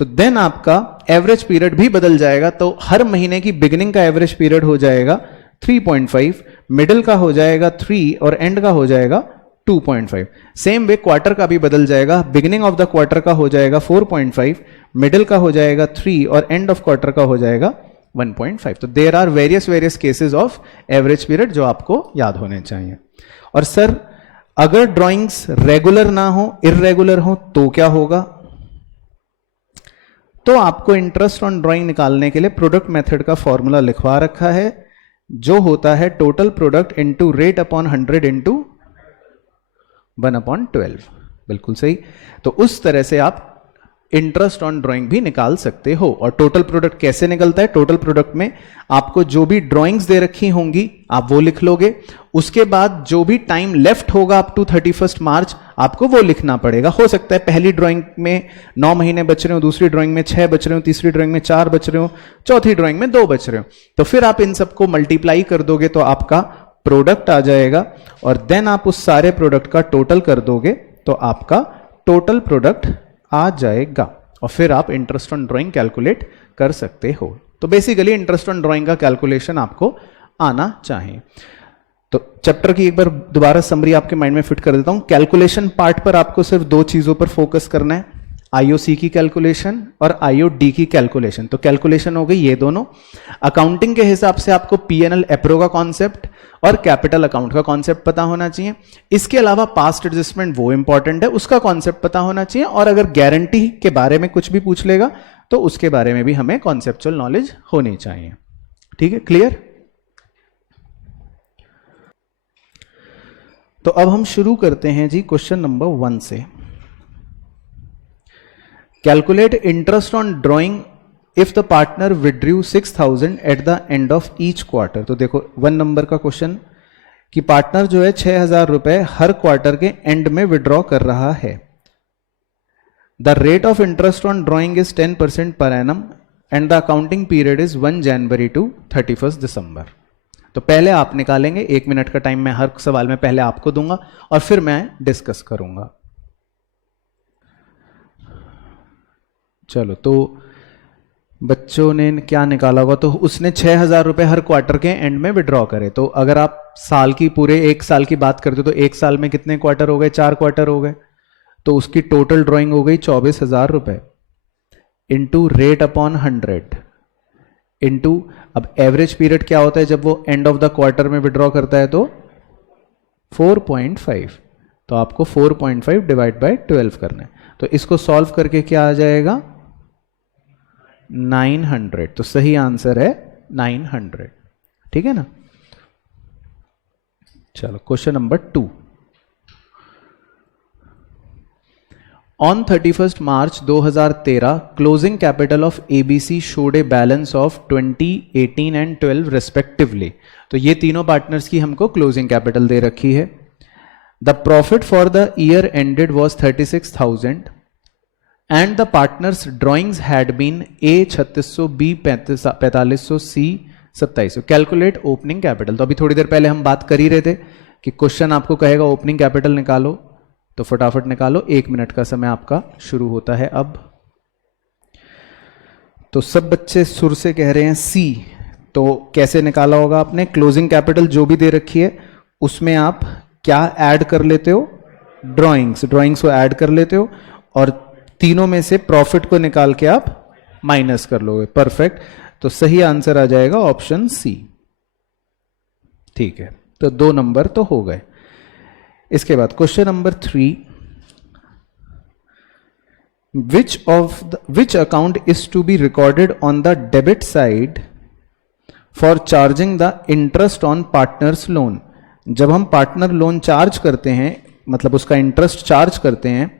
देन आपका एवरेज पीरियड भी बदल जाएगा। तो हर महीने की बिगिनिंग का एवरेज पीरियड हो जाएगा 3.5, मिडिल का हो जाएगा 3 और एंड का हो जाएगा 2.5। सेम वे क्वार्टर का भी बदल जाएगा, बिगिनिंग ऑफ द क्वार्टर का हो जाएगा 4.5, मिडिल का हो जाएगा 3 और एंड ऑफ क्वार्टर का हो जाएगा 1.5। तो there are various cases of average period जो आपको याद होने चाहिए। और सर अगर ड्राइंग्स रेगुलर ना हो, इररेगुलर हो, तो क्या होगा? तो आपको इंटरेस्ट ऑन ड्राइंग निकालने के लिए प्रोडक्ट मेथड का फॉर्मूला लिखवा रखा है, जो होता है total product into rate upon 100 into 1/12। बिल्कुल सही। तो उस तरह से आप इंटरेस्ट ऑन ड्राइंग भी निकाल सकते हो। और टोटल प्रोडक्ट कैसे निकलता है? टोटल प्रोडक्ट में आपको जो भी ड्राइंग्स दे रखी होंगी आप वो लिख लोगे, उसके बाद जो भी टाइम लेफ्ट होगा अप टू 31 मार्च आपको वो लिखना पड़ेगा। हो सकता है पहली ड्राइंग में 9 महीने बच रहे हो, दूसरी ड्राइंग में 6 बच रहे हो, तीसरी ड्राइंग में 4 बच रहे हो, चौथी ड्राइंग में 2 बच रहे हो। तो फिर आप इन सबको मल्टीप्लाई कर दोगे तो आपका प्रोडक्ट आ जाएगा, और देन आप उस सारे प्रोडक्ट का टोटल कर दोगे तो आपका टोटल प्रोडक्ट आ जाएगा, और फिर आप इंटरेस्ट ऑन ड्राइंग कैलकुलेट कर सकते हो। तो बेसिकली इंटरेस्ट ऑन ड्राइंग का कैलकुलेशन आपको आना चाहिए। तो चैप्टर की एक बार दोबारा समरी आपके माइंड में फिट कर देता हूं। कैलकुलेशन पार्ट पर आपको सिर्फ 2 चीजों पर फोकस करना है, आईओसी की कैलकुलेशन और आईओडी की कैलकुलेशन। तो कैलकुलेशन हो गई ये दोनों। अकाउंटिंग के हिसाब से आपको पीएनएल एप्रो का कॉन्सेप्ट और कैपिटल अकाउंट का कॉन्सेप्ट पता होना चाहिए। इसके अलावा पास्ट एडजस्टमेंट वो इंपॉर्टेंट है, उसका कॉन्सेप्ट पता होना चाहिए। और अगर गारंटी के बारे में कुछ भी पूछ लेगा तो उसके बारे में भी हमें कॉन्सेप्चुअल नॉलेज होनी चाहिए। ठीक है, क्लियर? तो अब हम शुरू करते हैं जी क्वेश्चन नंबर 1 से। Calculate interest on drawing if the partner withdrew 6000 at the end of each quarter. तो देखो 1 नंबर का क्वेश्चन कि पार्टनर जो है 6000 रुपए हर क्वार्टर के एंड में विड्रॉ कर रहा है। The rate of interest on drawing is 10% per annum and the accounting period is 1 January to 31 December. तो पहले आप निकालेंगे, 1 मिनट का टाइम मैं हर सवाल में पहले आपको दूंगा और फिर मैं डिस्कस करूंगा। चलो, तो बच्चों ने क्या निकाला होगा, तो उसने 6,000 रुपए हर क्वार्टर के एंड में विड्रॉ करे। तो अगर आप साल की पूरे एक साल की बात करते हो तो एक साल में कितने क्वार्टर हो गए, 4 क्वार्टर हो गए। तो उसकी टोटल ड्राइंग हो गई 24,000 रुपए इंटू रेट अपॉन 100 इंटू, अब एवरेज पीरियड क्या होता है जब वो एंड ऑफ द क्वार्टर में विड्रॉ करता है, तो 4.5। तो आपको 4.5 डिवाइड बाय 12 करना है। तो इसको सॉल्व करके क्या आ जाएगा, 900। तो सही आंसर है 900। ठीक है ना। चलो question number 2। On 31st March 2013 closing capital of ABC showed a balance of 20, 18 and 12 respectively. तो ये तीनों पार्टनर्स की हमको क्लोजिंग कैपिटल दे रखी है। The profit for the year ended was 36,000 and the partners drawings had been A 3600, B 4500, C 2700। Calculate opening capital. तो अभी थोड़ी देर पहले हम बात कर ही रहे थे कि क्वेश्चन आपको कहेगा ओपनिंग कैपिटल निकालो, तो फटाफट निकालो। 1 मिनट का समय आपका शुरू होता है अब। तो सब बच्चे सुर से कह रहे हैं सी। तो कैसे निकाला होगा आपने, क्लोजिंग कैपिटल जो भी दे रखी है उसमें आप क्या ऐड कर लेते हो, ड्रॉइंग्स को ऐड कर लेते हो और तीनों में से प्रॉफिट को निकाल के आप माइनस कर लोगे। परफेक्ट। तो सही आंसर आ जाएगा ऑप्शन सी। ठीक है, तो 2 नंबर तो हो गए। इसके बाद question number 3, which account is to be recorded on the debit side for charging the interest on partners loan. जब हम पार्टनर लोन चार्ज करते हैं, मतलब उसका इंटरेस्ट चार्ज करते हैं,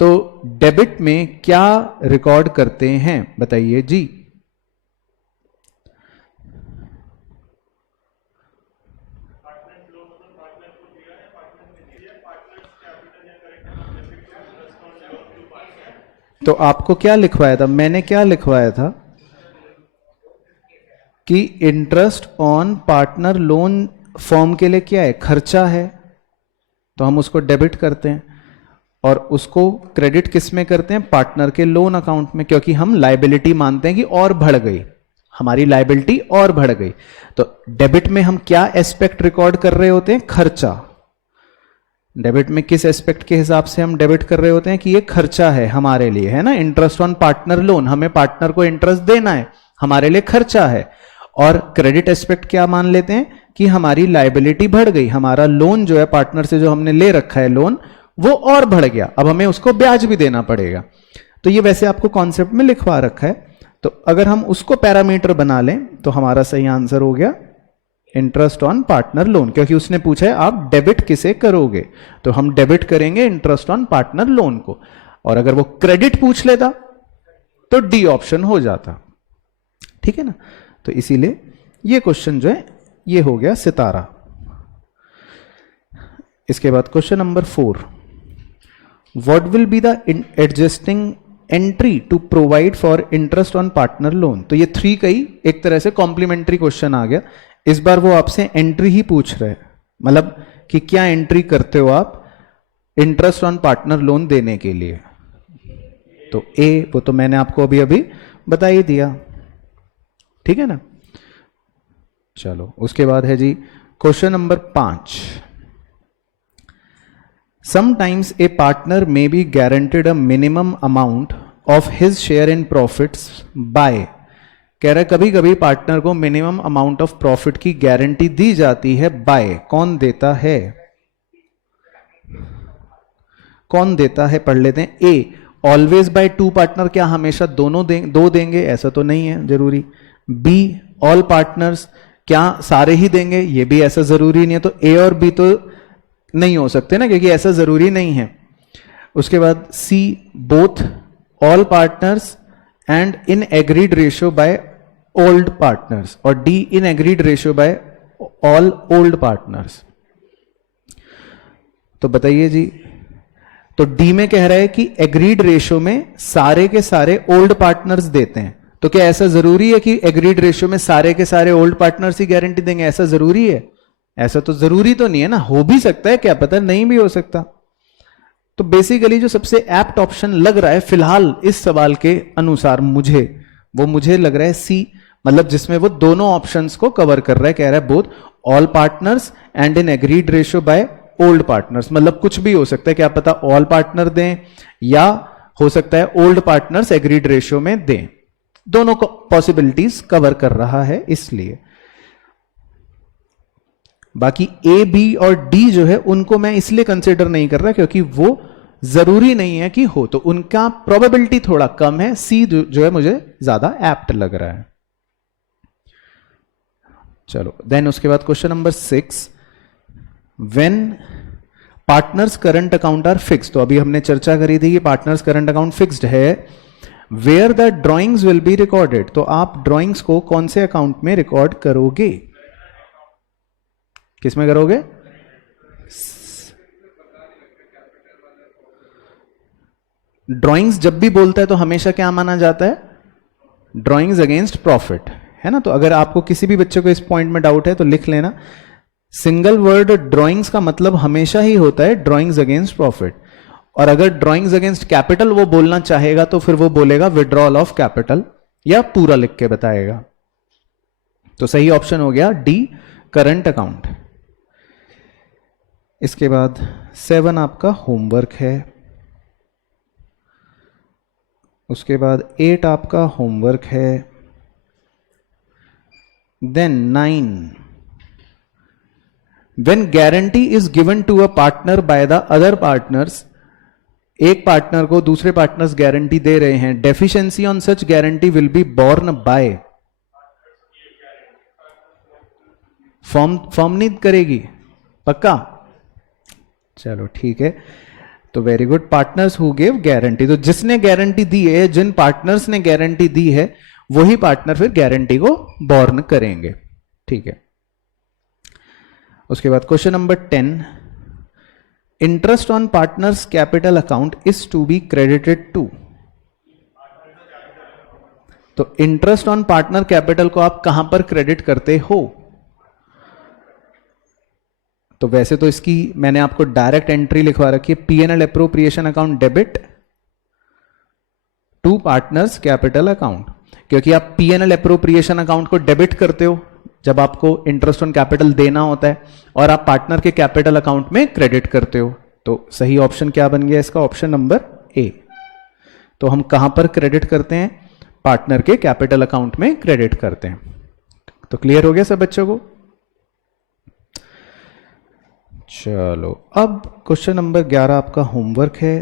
तो डेबिट में क्या रिकॉर्ड करते हैं, बताइए जी। तो आपको क्या लिखवाया था, मैंने क्या लिखवाया था कि interest on partner loan form के लिए क्या है, खर्चा है, तो हम उसको डेबिट करते हैं और उसको क्रेडिट किस में करते हैं, पार्टनर के लोन अकाउंट में, क्योंकि हम लायबिलिटी मानते हैं कि और बढ़ गई, हमारी लायबिलिटी और बढ़ गई। तो डेबिट में हम क्या एस्पेक्ट रिकॉर्ड कर रहे होते हैं, खर्चा। डेबिट में किस एस्पेक्ट के हिसाब से हम डेबिट कर रहे होते हैं कि ये खर्चा है हमारे लिए, है ना। इंटरेस्ट ऑन पार्टनर लोन, हमें पार्टनर को इंटरेस्ट देना है, हमारे लिए खर्चा है। और क्रेडिट एस्पेक्ट क्या मान लेते हैं कि हमारी लायबिलिटी बढ़ गई, हमारा लोन जो है पार्टनर से जो हमने ले रखा है लोन, वो और बढ़ गया, अब हमें उसको ब्याज भी देना पड़ेगा। तो ये वैसे आपको कॉन्सेप्ट में लिखवा रखा है। तो अगर हम उसको पैरामीटर बना लें तो हमारा सही आंसर हो गया इंटरेस्ट ऑन पार्टनर लोन, क्योंकि उसने पूछा है आप डेबिट किसे करोगे, तो हम डेबिट करेंगे इंटरेस्ट ऑन पार्टनर लोन को। और अगर वो क्रेडिट पूछ लेता तो डी ऑप्शन हो जाता। ठीक है ना। तो इसीलिए ये क्वेश्चन जो है ये हो गया सितारा। इसके बाद question number 4, what will be the adjusting entry to provide for interest on partner loan. तो ये 3 का ही एक तरह से कॉम्प्लीमेंट्री क्वेश्चन आ गया। इस बार वो आपसे एंट्री ही पूछ रहे हैं, मतलब कि क्या एंट्री करते हो आप इंटरेस्ट ऑन पार्टनर लोन देने के लिए। तो ए, वो तो मैंने आपको अभी अभी बता ही दिया। ठीक है ना। चलो उसके बाद है जी question number 5, sometimes a partner may be guaranteed a minimum amount of his share in profits by. कह रहा है कभी कभी पार्टनर को मिनिमम अमाउंट ऑफ प्रॉफिट की गारंटी दी जाती है, बाय कौन देता है, कौन देता है, पढ़ लेते हैं। ए, ऑलवेज बाय 2 पार्टनर, क्या हमेशा दो देंगे, ऐसा तो नहीं है जरूरी। बी, ऑल पार्टनर्स, क्या सारे ही देंगे, ये भी ऐसा जरूरी नहीं है। तो ए और बी तो नहीं हो सकते ना, क्योंकि ऐसा जरूरी नहीं है। उसके बाद C, both all partners and in agreed ratio by old partners, और D, in agreed ratio by all old partners. तो बताइए जी। तो डी में कह रहा है कि एग्रीड रेशियो में सारे के सारे ओल्ड पार्टनर्स देते हैं। तो क्या ऐसा जरूरी है कि एग्रीड रेशियो में सारे के सारे ओल्ड पार्टनर्स ही गारंटी देंगे, ऐसा जरूरी है? ऐसा तो जरूरी तो नहीं है ना, हो भी सकता है, क्या पता नहीं भी हो सकता। तो बेसिकली जो सबसे एप्ट ऑप्शन लग रहा है फिलहाल इस सवाल के अनुसार मुझे, वो मुझे लग रहा है सी, मतलब जिसमें वो दोनों ऑप्शंस को कवर कर रहा है, कह रहा है both all partners and in agreed ratio by old partners, मतलब कुछ भी हो सकता है, क्या पता ऑल पार्टनर दें या हो सकता है ओल्ड पार्टनर्स एग्रीड रेशियो में दें, दोनों को पॉसिबिलिटीज कवर कर रहा है इसलिए। बाकी ए बी और डी जो है उनको मैं इसलिए कंसिडर नहीं कर रहा क्योंकि वो जरूरी नहीं है कि हो, तो उनका प्रोबेबिलिटी थोड़ा कम है। सी जो है मुझे ज्यादा एप्ट लग रहा है। चलो देन उसके बाद question number 6, when partners current account are fixed, तो अभी हमने चर्चा करी थी कि पार्टनर्स करंट अकाउंट फिक्स्ड है, where the drawings will be recorded, तो आप ड्रॉइंग्स को कौन से अकाउंट में रिकॉर्ड करोगे, किसमें करोगे? ड्रॉइंग्स जब भी बोलता है तो हमेशा क्या माना जाता है? ड्रॉइंग्स अगेंस्ट प्रॉफिट, है ना। तो अगर आपको किसी भी बच्चे को इस पॉइंट में डाउट है तो लिख लेना, सिंगल वर्ड ड्रॉइंग्स का मतलब हमेशा ही होता है ड्रॉइंग्स अगेंस्ट प्रॉफिट, और अगर ड्रॉइंग्स अगेंस्ट कैपिटल वो बोलना चाहेगा तो फिर वो बोलेगा विड्रॉल ऑफ कैपिटल, या पूरा लिख के बताएगा। तो सही ऑप्शन हो गया डी, करंट अकाउंट। इसके बाद 7 आपका होमवर्क है, उसके बाद 8 आपका होमवर्क है, then 9, when guarantee is given to a partner by the other partners, एक पार्टनर को दूसरे पार्टनर्स गारंटी दे रहे हैं, deficiency on such guarantee will be borne by, firm नहीं करेगी पक्का? चलो ठीक है, तो very good, partners who give guarantee, तो जिसने गारंटी दी है, जिन पार्टनर्स ने गारंटी दी है वही पार्टनर फिर गारंटी को बोर्न करेंगे, ठीक है। उसके बाद question number 10, interest on partners capital account is to be credited to, तो इंटरेस्ट ऑन पार्टनर कैपिटल को आप कहां पर क्रेडिट करते हो? तो वैसे तो इसकी मैंने आपको डायरेक्ट एंट्री लिखवा रखी है, P&L appropriation account debit to partners capital account, क्योंकि आप P&L एप्रोप्रिएशन अकाउंट को डेबिट करते हो जब आपको इंटरेस्ट ऑन कैपिटल देना होता है, और आप पार्टनर के कैपिटल अकाउंट में क्रेडिट करते हो। तो सही ऑप्शन क्या बन गया इसका? Option number A. तो हम कहां पर क्रेडिट करते हैं? पार्टनर के कैपिटल अकाउंट में क्रेडिट करते हैं। तो क्लियर हो गया सब बच्चों को? चलो अब क्वेश्चन नंबर 11 आपका होमवर्क है,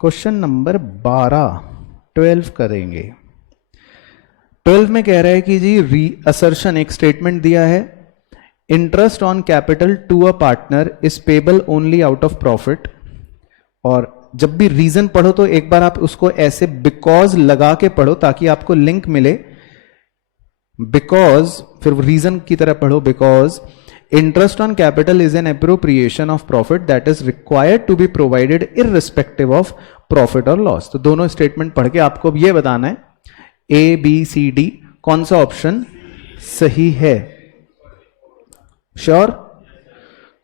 क्वेश्चन नंबर 12 करेंगे। 12 में कह रहा है कि जी रीअसर्शन, एक स्टेटमेंट दिया है, interest on capital to a partner is payable only out of profit, और जब भी रीजन पढ़ो तो एक बार आप उसको ऐसे बिकॉज लगा के पढ़ो ताकि आपको लिंक मिले। बिकॉज, फिर रीजन की तरह पढ़ो, because interest on capital is an appropriation of profit that is required to be provided irrespective of profit or loss। तो दोनों स्टेटमेंट पढ़ के आपको अब ये बताना है ए बी सी डी कौन सा ऑप्शन सही है। श्योर?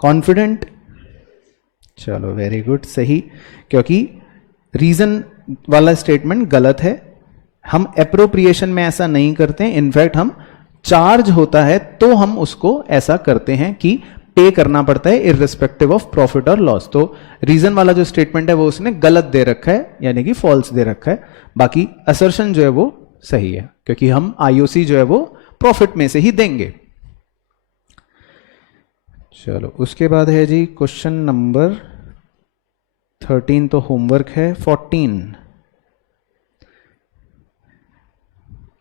कॉन्फिडेंट? चलो वेरी गुड, सही, क्योंकि रीजन वाला स्टेटमेंट गलत है। हम एप्रोप्रिएशन में ऐसा नहीं करते हैं, इनफैक्ट हम चार्ज होता है तो हम उसको ऐसा करते हैं कि पे करना पड़ता है इररिस्पेक्टिव ऑफ प्रॉफिट और लॉस। तो रीजन वाला जो स्टेटमेंट है वो उसने गलत दे रखा है, यानी कि फॉल्स दे रखा है। बाकी असर्शन जो है वो सही है, क्योंकि हम आईओसी जो है वो प्रॉफिट में से ही देंगे। चलो उसके बाद है जी क्वेश्चन नंबर 13, तो होमवर्क है 14।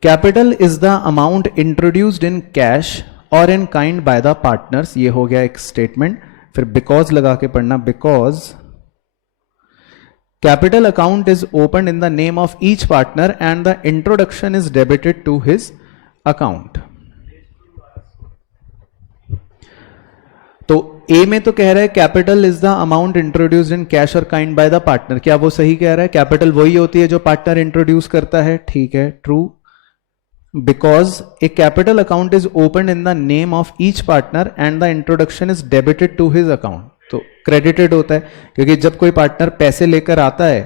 Capital is the amount introduced in cash और in kind by the partners, ये हो गया एक स्टेटमेंट। फिर बिकॉज लगा के पढ़ना, because capital account is open in the name of each partner and the introduction is debited to his account. तो ए में तो कह रहा है capital is the amount introduced in cash और काइंड बाय द पार्टनर, क्या वो सही कह रहा है? कैपिटल वही होती है जो पार्टनर इंट्रोड्यूस करता है, ठीक है, true. Because a capital account is opened in the name of each partner and the introduction is debited to his account, तो credited होता है, क्योंकि जब कोई पार्टनर पैसे लेकर आता है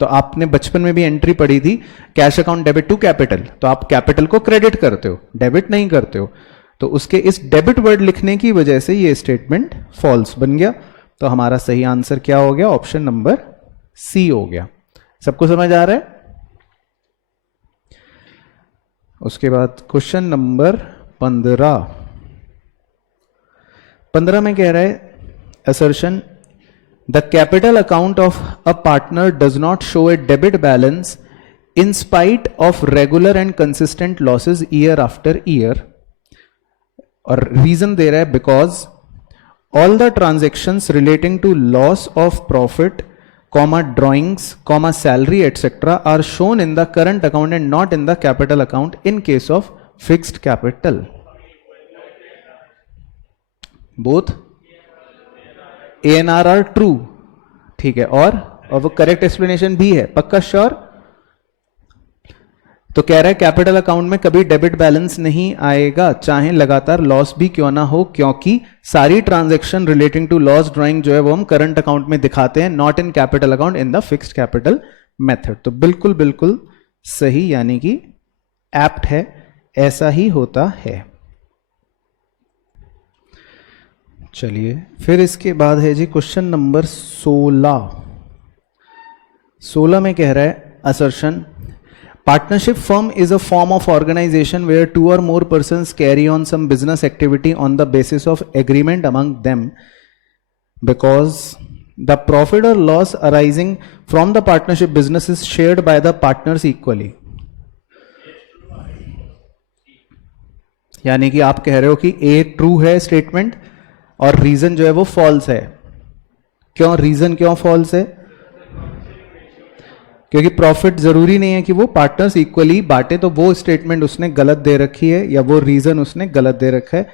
तो आपने बचपन में भी एंट्री पढ़ी थी cash account debit to capital, तो आप कैपिटल को क्रेडिट करते हो, डेबिट नहीं करते हो, तो उसके इस डेबिट वर्ड लिखने की वजह से ये स्टेटमेंट फॉल्स बन गया। तो हमारा सही आंसर क्या हो गया? ऑप्शन नंबर सी हो गया। सबको समझ आ रहा है? उसके बाद क्वेश्चन नंबर 15 में कह रहा है assertion, the capital account of a partner does not show a debit balance in spite of regular and consistent losses year after year, और रीजन दे रहा है because all the transactions relating to loss of profit, drawings, salary, etc. are shown in the current account and not in the capital account in case of fixed capital. Both ANR are true, ठीक है, और वो correct explanation भी है, पक्का sure? तो कह रहा है कैपिटल अकाउंट में कभी डेबिट बैलेंस नहीं आएगा चाहे लगातार लॉस भी क्यों ना हो, क्योंकि सारी transaction relating to loss drawing जो है वो हम करंट अकाउंट में दिखाते हैं, not in capital account in the fixed capital method. तो बिल्कुल बिल्कुल सही, यानी कि एप्ट है, ऐसा ही होता है। चलिए फिर इसके बाद है जी क्वेश्चन नंबर 16 में कह रहा है assertion, partnership firm is a form of organisation where 2 or more persons carry on some business activity on the basis of agreement among them because the profit और loss arising from the partnership business is shared by the partners equally. यानी कि आप कह रहे हो कि A true है statement और रीजन जो है वो फॉल्स है। क्यों? रीजन क्यों फॉल्स है? क्योंकि प्रॉफिट जरूरी नहीं है कि वो पार्टनर्स इक्वली बांटे, तो वो स्टेटमेंट उसने गलत दे रखी है या वो रीजन उसने गलत दे रखा है।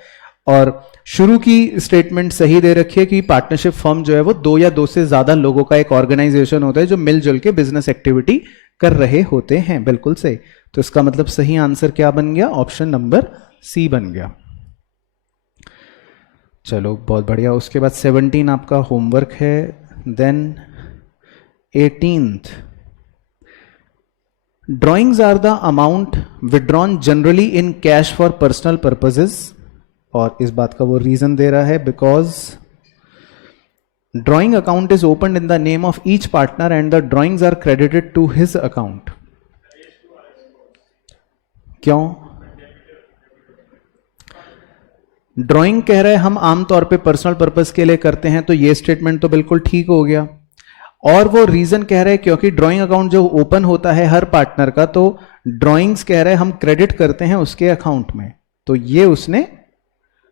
और शुरू की स्टेटमेंट सही दे रखी है कि पार्टनरशिप फर्म जो है वो 2 या 2 से ज्यादा लोगों का एक ऑर्गेनाइजेशन होता है जो मिलजुल के बिजनेस एक्टिविटी कर रहे होते हैं। बिल्कुल सही। तो इसका मतलब सही आंसर क्या बन गया? ऑप्शन नंबर सी बन गया। चलो बहुत बढ़िया। उसके बाद 17 आपका होमवर्क है। Then 18th, drawings are the amount withdrawn generally in cash for personal purposes, और इस बात का वो रीजन दे रहा है because drawing account is open in the name of each partner and the drawings are credited to his account. क्यों? Drawing कह रहे हैं हम आमतौर पे पर्सनल पर्पस के लिए करते हैं, तो ये स्टेटमेंट तो बिल्कुल ठीक हो गया। और वो रीजन कह रहे हैं क्योंकि ड्राइंग अकाउंट जो ओपन होता है हर पार्टनर का, तो ड्राइंग्स कह रहे हैं हम क्रेडिट करते हैं उसके अकाउंट में, तो ये उसने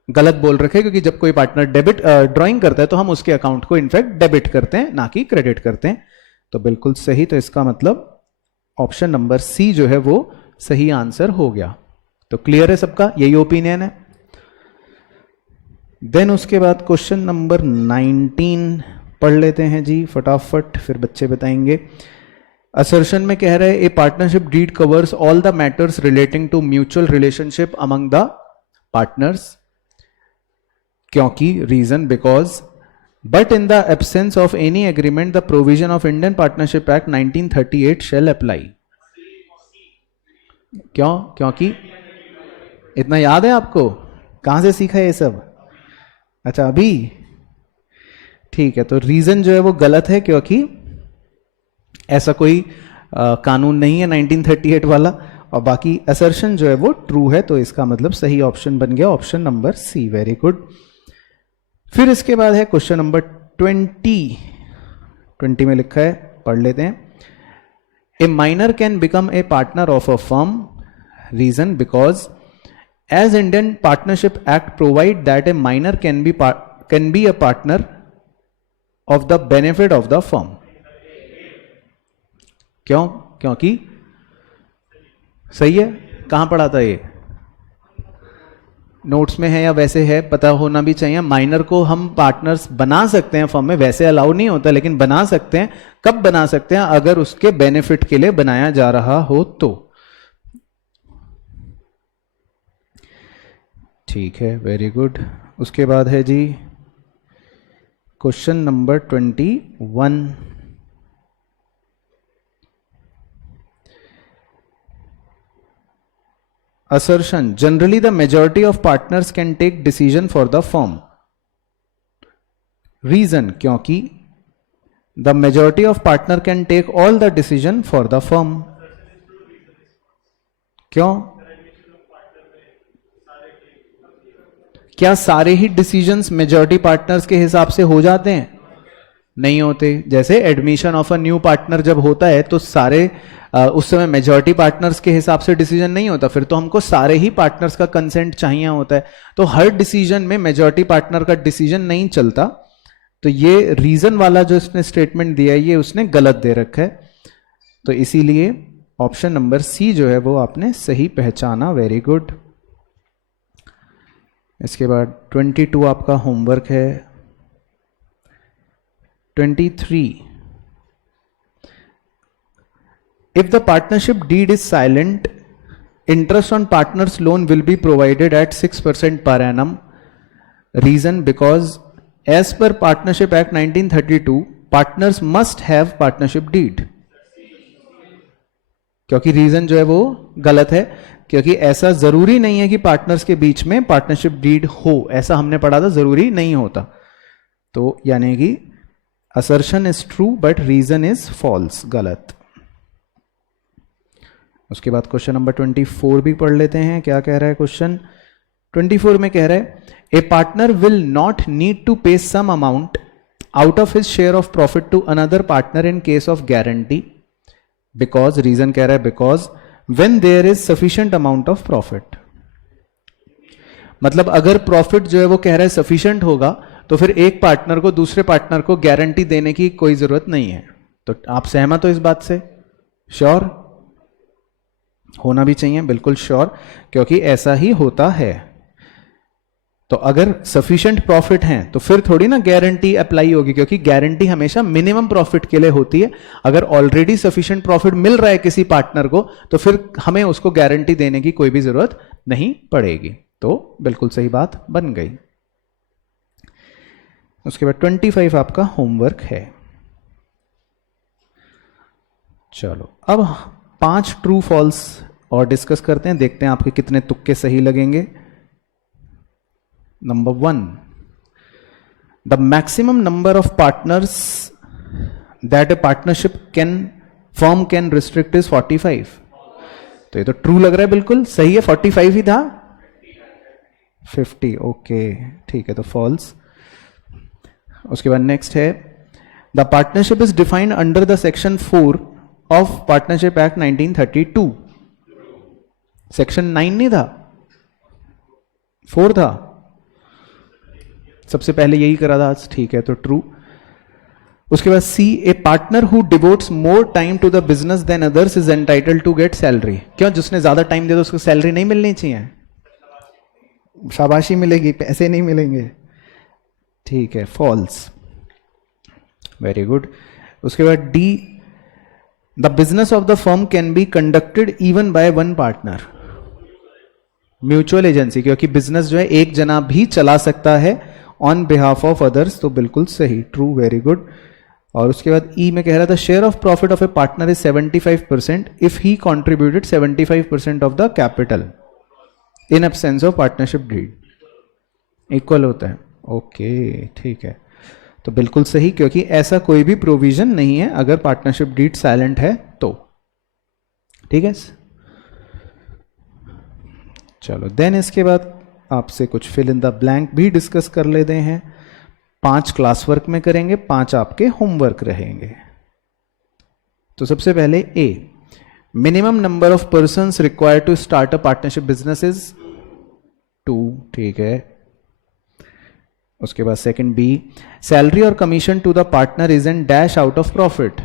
गलत बोल रखे, क्योंकि जब कोई पार्टनर डेबिट ड्राइंग करता है तो हम उसके अकाउंट को इनफैक्ट डेबिट करते हैं, ना कि क्रेडिट करते हैं। तो बिल्कुल सही। तो इसका मतलब ऑप्शन नंबर सी जो है वो सही आंसर हो गया। तो क्लियर है सबका? यही ओपिनियन है। देन उसके बाद क्वेश्चन नंबर 19 पढ़ लेते हैं जी फटाफट, फिर बच्चे बताएंगे। असर्शन में कह रहे हैं a partnership deed covers all the matters relating to mutual relationship among the partners, क्योंकि reason because but in the absence of any agreement the provision of Indian Partnership Act 1938 shall apply. क्यों? क्योंकि इतना याद है आपको? कहां से सीखा है ये सब? अच्छा अभी, ठीक है। तो रीजन जो है वो गलत है क्योंकि ऐसा कोई कानून नहीं है 1938 वाला, और बाकी असर्शन जो है वो ट्रू है। तो इसका मतलब सही ऑप्शन बन गया option number C. Very good. फिर इसके बाद है क्वेश्चन नंबर 20 में लिखा है, पढ़ लेते हैं। A minor can become a partner of a firm, reason because as Indian Partnership Act provide that a minor can be a partner of the benefit of the firm। क्यों? क्योंकि सही है। कहां पढ़ा था ये? नोट्स में है या वैसे है? पता होना भी चाहिए। माइनर को हम पार्टनर्स बना सकते हैं फर्म में, वैसे अलाउ नहीं होता, लेकिन बना सकते हैं। कब बना सकते हैं? अगर उसके बेनिफिट के लिए बनाया जा रहा हो तो। ठीक है, वेरी गुड। उसके बाद है जी question number 21। assertion, generally the majority of partners can take decision for the firm. Reason, क्योंकि the majority of partner can take all the decision for the firm. क्यों? क्या सारे ही डिसीजंस मेजॉरिटी पार्टनर्स के हिसाब से हो जाते हैं? नहीं होते. जैसे admission of a new partner जब होता है तो सारे उस समय मेजॉरिटी पार्टनर्स के हिसाब से डिसीजन नहीं होता, फिर तो हमको सारे ही पार्टनर्स का कंसेंट चाहिए होता है. तो हर डिसीजन में मेजॉरिटी पार्टनर का डिसीजन नहीं चलता. तो ये रीजन वाला जो इसने स्टेटमेंट दिया है ये उसने गलत दे रखा है. तो इसीलिए ऑप्शन नंबर सी जो है वो आपने सही पहचाना. Very good. इसके बाद 22 आपका होमवर्क है. 23, if the partnership deed is silent, interest on partner's loan will be provided at 6% per annum. Reason, because as per Partnership Act 1932, partners must have partnership deed. क्योंकि रीजन जो है वो गलत है, क्योंकि ऐसा जरूरी नहीं है कि पार्टनर्स के बीच में पार्टनरशिप डीड हो. ऐसा हमने पढ़ा था, जरूरी नहीं होता. तो यानी कि assertion is true but reason is false, गलत. उसके बाद क्वेश्चन नंबर 24 भी पढ़ लेते हैं. क्या कह रहा है क्वेश्चन 24 में? कह रहा है a partner will not need to pay some amount out of his share of profit to another partner in case of guarantee, because, reason कह रहा है because when there is sufficient amount of profit. मतलब अगर profit जो है वो कह रहा है सफिशिएंट होगा तो फिर एक पार्टनर को दूसरे पार्टनर को गारंटी देने की कोई जरूरत नहीं है. तो आप सहमत हो इस बात से? श्योर होना भी चाहिए, बिल्कुल श्योर, क्योंकि ऐसा ही होता है. तो अगर सफिशिएंट प्रॉफिट है तो फिर थोड़ी ना गारंटी अप्लाई होगी, क्योंकि गारंटी हमेशा मिनिमम प्रॉफिट के लिए होती है. अगर ऑलरेडी सफिशिएंट प्रॉफिट मिल रहा है किसी पार्टनर को तो फिर हमें उसको गारंटी देने की कोई भी जरूरत नहीं पड़ेगी. तो बिल्कुल सही बात बन गई. उसके बाद 25 आपका होमवर्क है. चलो अब 5 ट्रू फॉल्स और डिस्कस करते हैं, देखते हैं आपके कितने तुक्के सही लगेंगे. Number 1, the maximum number of partners that A partnership firm can restrict is 45. तो ये तो ट्रू लग रहा है, बिल्कुल सही है. 45 ही था, 50. ओके ठीक है, तो फॉल्स. उसके बाद नेक्स्ट है the partnership is defined under the section 4 of partnership act 1932. Section 9 नहीं था, 4 था. सबसे पहले यही करा था. ठीक है, तो ट्रू. उसके बाद C, a partner who devotes more time to the business than others is entitled to get salary. क्यों? जिसने ज्यादा टाइम दिया तो उसको सैलरी नहीं मिलनी चाहिए? शाबाशी मिलेगी, पैसे नहीं मिलेंगे. ठीक है, फॉल्स. Very good. उसके बाद D, the business of the firm can be conducted even by one partner. Mutual agency, क्योंकि बिजनेस जो है एक जना भी चला सकता है ऑन बिहाफ ऑफ अदर्स. तो बिल्कुल सही, ट्रू. Very good. और उसके बाद ई में कह रहा था share of profit of a partner is 75% if he contributed 75% of the capital in absence of partnership deed. Equal होता है. ओके ठीक है, तो बिल्कुल सही, क्योंकि ऐसा कोई भी प्रोविजन नहीं है अगर पार्टनरशिप डीड साइलेंट है तो. ठीक है. चलो देन इसके बाद आपसे कुछ फिल इन द ब्लैंक भी डिस्कस कर लेते हैं. 5 क्लास वर्क में करेंगे, 5 आपके होमवर्क रहेंगे. तो सबसे पहले A, minimum number of persons required to start a partnership business is 2. ठीक है. उसके बाद सेकंड बी, सैलरी और commission to the partner is an dash out of profit.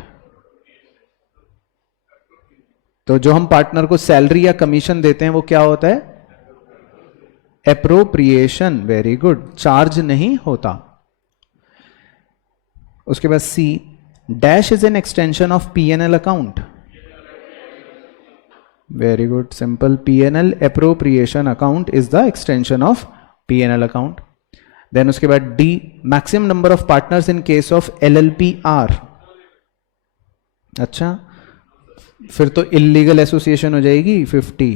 तो जो हम पार्टनर को सैलरी या कमीशन देते हैं वो क्या होता है? एप्रोप्रिएशन. Very good. चार्ज नहीं होता. उसके बाद C, dash is an extension of PNL account. Very good, simple. PNL appropriation account is the extension of PNL account. Then उसके बाद D, maximum number of partners in case of LLPR. अच्छा, फिर तो illegal association हो जाएगी 50.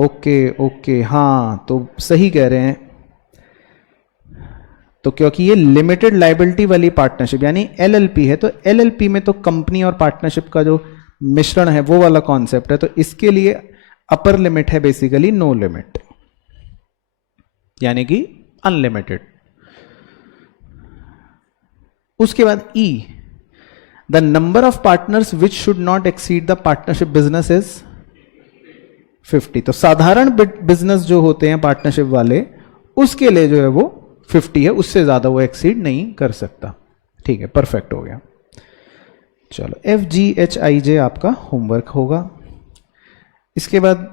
Okay okay, हाँ तो सही कह रहे हैं। तो क्योंकि ये लिमिटेड लाइबिलिटी वाली पार्टनरशिप यानी एलएलपी है, तो एलएलपी में तो कंपनी और पार्टनरशिप का जो मिश्रण है वो वाला कॉन्सेप्ट है, तो इसके लिए अपर लिमिट है बेसिकली नो लिमिट, यानी कि अनलिमिटेड। उसके बाद E, the number of partners which should not exceed the partnership business is 50। तो साधारण बिजनेस जो होते हैं पार्टनरशिप वाले, उसके लिए जो है वो 50 है, उससे ज्यादा वो एक्सीड नहीं कर सकता। ठीक है, परफेक्ट हो गया। चलो FGHIJ आपका होमवर्क होगा। इसके बाद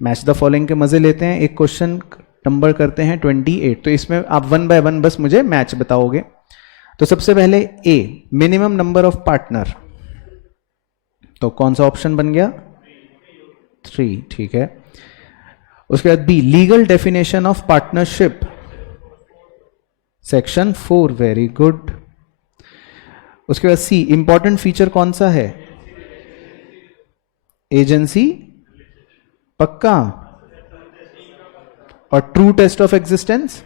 मैच द फॉलोइंग के मजे लेते हैं। एक क्वेश्चन नंबर करते हैं 28, तो इसमें आप 1 बाय 1 बस मुझे मैच बताओगे। तो सबसे पहले A, minimum number of partner, तो कौन सा ऑप्शन बन गया? 3, ठीक है। उसके बाद B, legal definition of partnership, section 4, very good. उसके बाद सी, इंपॉर्टेंट फीचर कौन सा है? एजेंसी, पक्का। और true test of existence,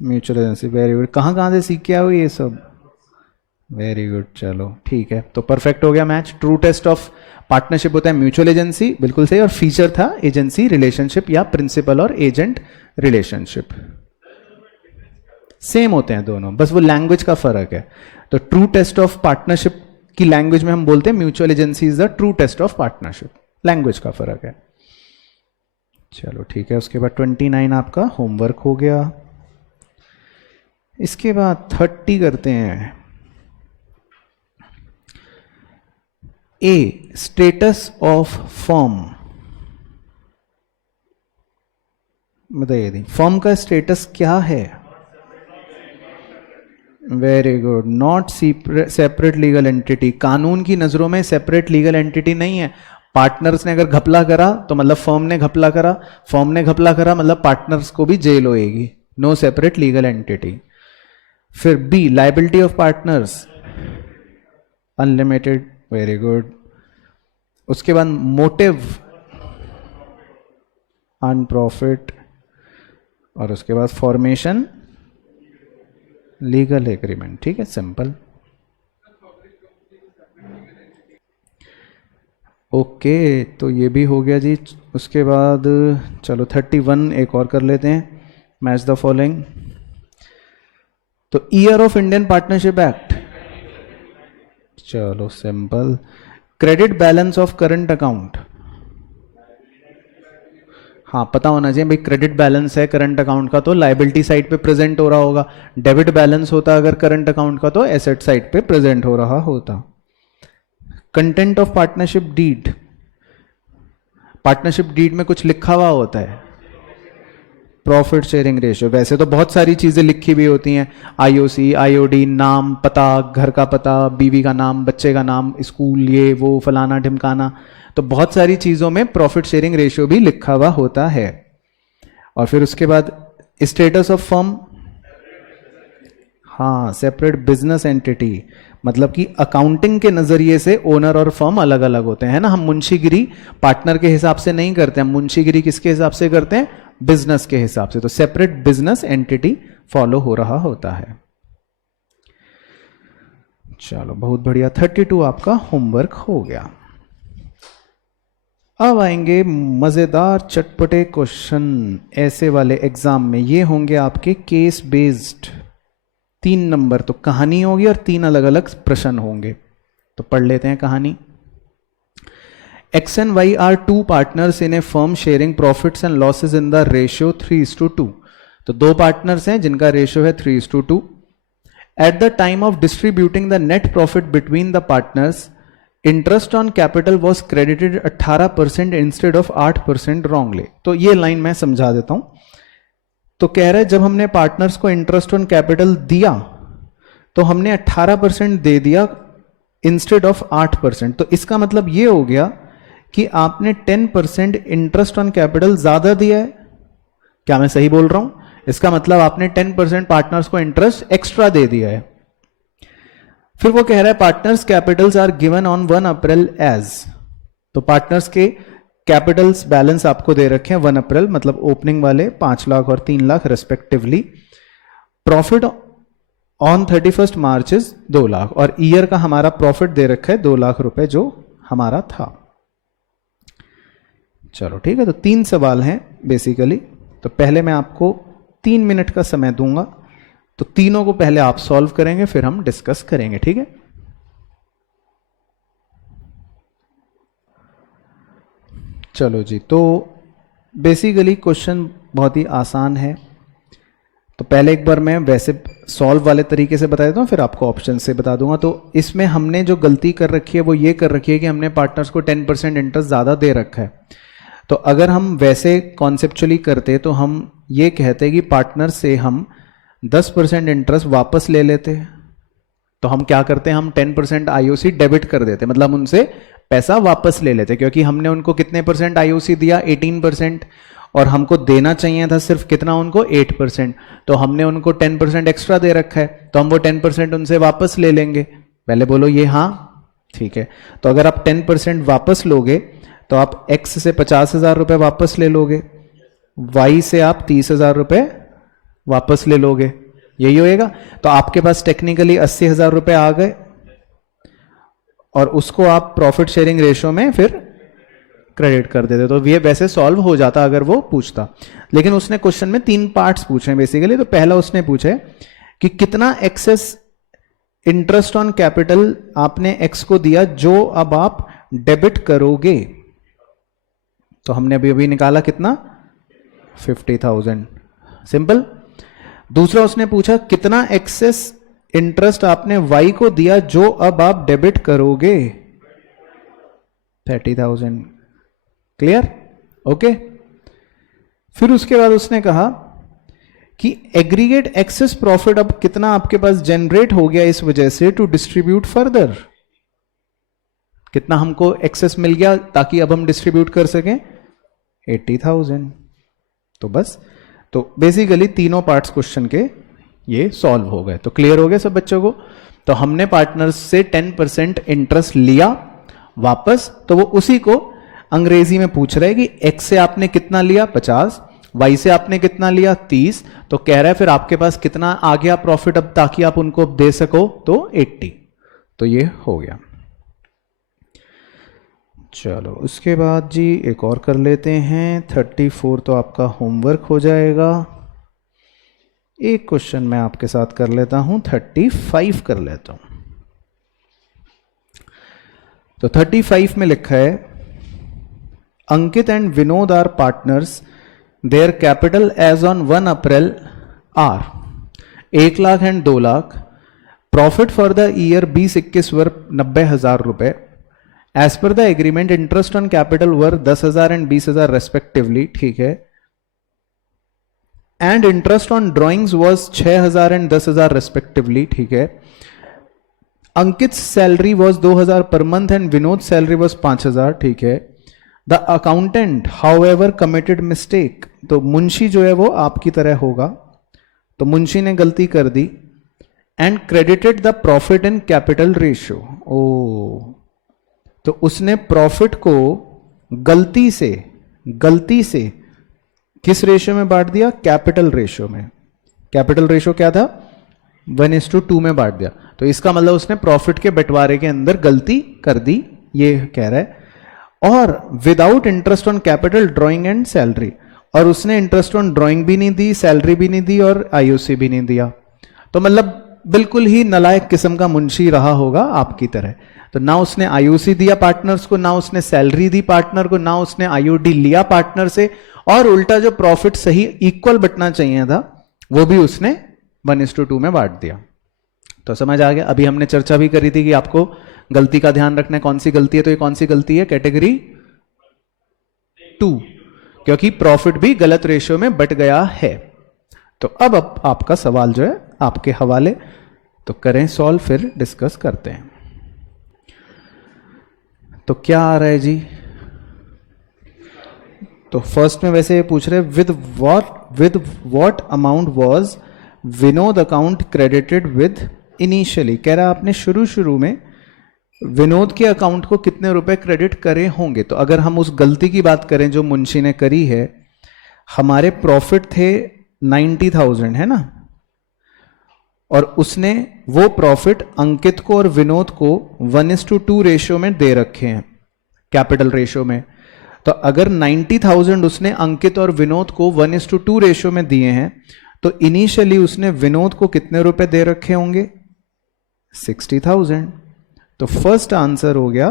mutual agency, very good. कहां से सीख के आओ ये सब? वेरी गुड, चलो ठीक है, तो परफेक्ट हो गया match. True test of partnership होता है म्यूचुअल एजेंसी, बिल्कुल सही। और फीचर था एजेंसी रिलेशनशिप या प्रिंसिपल और एजेंट रिलेशनशिप। सेम होते हैं दोनों, बस वो लैंग्वेज का फर्क है। तो ट्रू टेस्ट ऑफ पार्टनरशिप की लैंग्वेज में हम बोलते हैं mutual agency is the true test of partnership, language का फर्क है। चलो ठीक है, उसके बाद 29 आपका होमवर्क हो गया। इसके बाद 30 करते हैं। ए, स्टेटस ऑफ फर्म, बताइए दी फर्म का स्टेटस क्या है? Very good, not separate legal entity. कानून की नजरों में सेपरेट लीगल एंटिटी नहीं है। पार्टनर्स ने अगर घपला करा तो मतलब फर्म ने घपला करा, फर्म ने घपला करा मतलब पार्टनर्स को भी जेल होएगी। No separate legal entity. फिर B, liability of partners, unlimited, very good. उसके बाद मोटिव, अनप्रॉफिट। और उसके बाद फॉर्मेशन, लीगल एग्रीमेंट। ठीक है, सिंपल। ओके, तो ये भी हो गया जी। उसके बाद चलो 31 एक और कर लेते हैं, मैच द फॉलोइंग। तो year of Indian Partnership Act, चलो simple. Credit balance of current account, हाँ पता होना चाहिए भाई, क्रेडिट बैलेंस है करंट अकाउंट का तो लाइबिलिटी साइड पे प्रेजेंट हो रहा होगा। डेबिट बैलेंस होता अगर करंट अकाउंट का तो एसेट साइड पे प्रेजेंट हो रहा होता। Content of partnership deed, partnership deed में कुछ लिखा हुआ होता है, प्रॉफिट शेयरिंग रेशियो। वैसे तो बहुत सारी चीजें लिखी हुई होती हैं, आईओसी, आईओडी, नाम, पता, घर का पता, बीवी का नाम, बच्चे का नाम, स्कूल, ये वो फलाना ढिमकाना, तो बहुत सारी चीजों में प्रॉफिट शेयरिंग रेशियो भी लिखा हुआ होता है। और फिर उसके बाद स्टेटस ऑफ फर्म, हाँ सेपरेट बिजनेस एंटिटी, मतलब कि अकाउंटिंग के नजरिए से ओनर और फर्म अलग अलग होते हैं ना। हम मुंशीगिरी पार्टनर के हिसाब से नहीं करते, हम मुंशीगिरी किसके हिसाब से करते हैं? बिजनेस के हिसाब से। तो सेपरेट बिजनेस एंटिटी फॉलो हो रहा होता है। चलो बहुत बढ़िया, 32 आपका होमवर्क हो गया। अब आएंगे मजेदार चटपटे क्वेश्चन ऐसे वाले एग्जाम में, ये होंगे आपके केस बेस्ड। 3 नंबर तो कहानी होगी और 3 अलग अलग प्रश्न होंगे। तो पढ़ लेते हैं कहानी। X and Y are 2 partners in a firm sharing profits and losses in the ratio 3:2। तो 2 पार्टनर्स हैं जिनका रेशियो है 3:2। At the time of distributing the net profit between the partners, interest on capital was credited 18% instead of 8% wrongly। तो ये line मैं समझा देता हूं। तो कह रहे जब हमने पार्टनर्स को इंटरेस्ट ऑन कैपिटल दिया तो हमने 18% दे दिया इंस्टेड ऑफ 8%। तो इसका मतलब ये हो गया कि आपने 10% इंटरेस्ट ऑन कैपिटल ज्यादा दिया है। क्या मैं सही बोल रहा हूं? इसका मतलब आपने 10% पार्टनर्स को इंटरेस्ट एक्स्ट्रा दे दिया है। फिर वो कह रहा है partners capitals are given on 1 April as. तो पार्टनर्स के कैपिटल्स बैलेंस आपको दे रखे हैं 1 अप्रैल, मतलब ओपनिंग वाले 5 लाख और 3 lakh respectively. Profit on 31 March is 2 lakh, और ईयर का हमारा प्रॉफिट दे रखा है 2 लाख रुपए जो हमारा था। चलो ठीक है, तो 3 सवाल हैं बेसिकली। तो पहले मैं आपको 3 मिनट का समय दूंगा, तो तीनों को पहले आप सॉल्व करेंगे, फिर हम डिस्कस करेंगे, ठीक है। चलो जी, तो बेसिकली क्वेश्चन बहुत ही आसान है। तो पहले एक बार मैं वैसे सॉल्व वाले तरीके से बता देता हूँ, फिर आपको ऑप्शन से बता दूंगा। तो इसमें हमने जो गलती कर रखी है वो ये कर रखी है कि हमने पार्टनर्स को 10% इंटरेस्ट ज़्यादा दे रखा है। तो अगर हम वैसे कॉन्सेप्चुअली करते तो हम ये कहते कि पार्टनर से हम 10% इंटरेस्ट वापस ले लेते। तो हम क्या करते हैं, हम 10% आईओसी डेबिट कर देते, मतलब हम उनसे पैसा वापस ले लेते, क्योंकि हमने उनको कितने परसेंट आईओसी दिया, 18%, और हमको देना चाहिए था सिर्फ कितना उनको, 8%। तो हमने उनको 10% एक्स्ट्रा दे रखा है, तो हम वो 10% उनसे वापस ले लेंगे। पहले बोलो ये हाँ, ठीक है। तो अगर आप 10% वापस लोगे तो आप एक्स से 50,000 रुपये वापस ले लोगे, वाई से आप 30,000 रुपये वापस ले लोगे, यही होएगा। तो आपके पास टेक्निकली 80,000 रुपये आ गए, और उसको आप प्रॉफिट शेयरिंग रेशियो में फिर क्रेडिट कर देते। तो ये वैसे सॉल्व हो जाता अगर वो पूछता, लेकिन उसने क्वेश्चन में 3 पार्ट्स पूछे हैं बेसिकली। तो पहला उसने पूछा है कि कितना एक्सेस इंटरेस्ट ऑन कैपिटल आपने एक्स को दिया जो अब आप डेबिट करोगे। तो हमने अभी अभी निकाला कितना, 50,000, सिंपल। दूसरा उसने पूछा कितना एक्सेस इंटरेस्ट आपने वाई को दिया जो अब आप डेबिट करोगे, 30,000, क्लियर, ओके। फिर उसके बाद उसने कहा कि एग्रीगेट एक्सेस प्रॉफिट अब कितना आपके पास जनरेट हो गया इस वजह से टू डिस्ट्रीब्यूट फर्दर, कितना हमको एक्सेस मिल गया ताकि अब हम डिस्ट्रीब्यूट कर सकें, 80,000। तो बस, तो बेसिकली तीनों पार्ट्स क्वेश्चन के ये सॉल्व हो गए। तो क्लियर हो गए सब बच्चों को। तो हमने पार्टनर्स से 10% इंटरेस्ट लिया वापस, तो वो उसी को अंग्रेजी में पूछ रहे हैं कि एक्स से आपने कितना लिया, 50, वाई से आपने कितना लिया, 30। तो कह रहा है फिर आपके पास कितना आ गया प्रॉफिट अब ताकि आप उनको दे सको, तो 80। तो ये हो गया। चलो उसके बाद जी एक और कर लेते हैं, 34 तो आपका होमवर्क हो जाएगा। एक क्वेश्चन मैं आपके साथ कर लेता हूं, 35 कर लेता हूं। तो 35 में लिखा है Ankit and Vinod are partners, their capital as on 1 April are 1 lakh and 2 lakh, profit for the year 20-21 were 90,000 रुपए। As per the agreement interest on capital were 10,000 and 20,000 respectively, ठीक है। And interest on drawings was 6,000 and 10,000 respectively, ठीक है। Ankit salary was 2,000 per month and Vinod salary was 5,000, ठीक है। The accountant how ever committed mistake, तो मुंशी जो है वो आपकी तरह होगा, तो मुंशी ने गलती कर दी। And credited the profit in capital ratio, ओ, तो उसने प्रॉफिट को गलती से किस रेशियो में बांट दिया, कैपिटल रेशियो में। कैपिटल रेशियो क्या था, 1:2 में बांट दिया। तो इसका मतलब उसने प्रॉफिट के बंटवारे के अंदर गलती कर दी, ये कह रहा है। और without interest on capital, drawing and salary, और उसने इंटरेस्ट ऑन ड्राइंग भी नहीं दी, सैलरी भी नहीं दी, और आईओसी भी नहीं दिया। तो मतलब बिल्कुल ही नालायक किस्म का मुंशी रहा होगा आपकी तरह। तो ना उसने आईओसी दिया पार्टनर्स को, ना उसने सैलरी दी पार्टनर को, ना उसने आईओडी लिया पार्टनर से, और उल्टा जो प्रॉफिट सही इक्वल बंटना चाहिए था वो भी उसने 1:2 में बांट दिया। तो समझ आ गया। अभी हमने चर्चा भी करी थी कि आपको गलती का ध्यान रखना है, कौन सी गलती है। तो ये कौन सी गलती है, कैटेगरी 2, क्योंकि प्रॉफिट भी गलत रेशियो में बट गया है। तो अब आपका सवाल जो है आपके हवाले, तो करें सॉल्व, फिर डिस्कस करते हैं। तो क्या आ रहा है जी, तो फर्स्ट में वैसे पूछ रहे with what amount was Vinod account credited with initially. कह रहा आपने शुरू में विनोद के अकाउंट को कितने रुपए क्रेडिट करे होंगे। तो अगर हम उस गलती की बात करें जो मुंशी ने करी है, हमारे प्रॉफिट थे 90,000 है ना, और उसने वो प्रॉफिट अंकित को और विनोद को 1:2 रेशियो में दे रखे हैं, कैपिटल रेशियो में। तो अगर 90,000 उसने अंकित और विनोद को 1:2 रेशियो में दिए हैं, तो इनिशियली उसने विनोद को कितने रुपए दे रखे होंगे? 60,000। तो फर्स्ट आंसर हो गया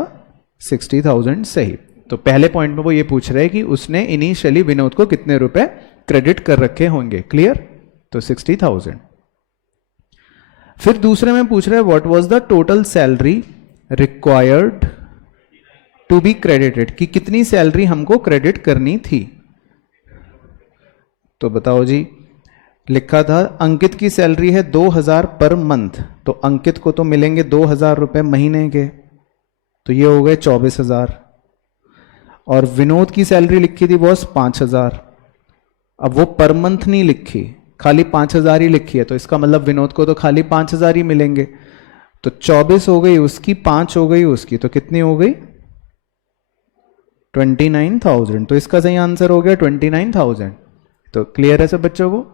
60,000 सही। तो पहले पॉइंट में वो ये पूछ रहे हैं कि उसने इनिशियली विनोद को कितने रुपए क्रेडिट कर रखे होंगे। क्लियर? तो 60,000। फिर दूसरे में पूछ रहे हैं what was the total salary required to be credited, कि कितनी सैलरी हमको क्रेडिट करनी थी। तो बताओ जी, लिखा था अंकित की सैलरी है 2,000 पर मंथ, तो अंकित को तो मिलेंगे 2,000 रुपए महीने के, तो ये हो गए 24,000। और विनोद की सैलरी लिखी थी बॉस 5,000। अब वो पर मंथ नहीं लिखी, खाली 5,000 ही लिखी है, तो इसका मतलब विनोद को तो खाली 5,000 ही मिलेंगे। तो 24 हो गई उसकी, 5 हो गई उसकी, तो कितनी हो गई? 29,000। तो इसका सही आंसर हो गया 29,000। तो क्लियर है सब बच्चों को?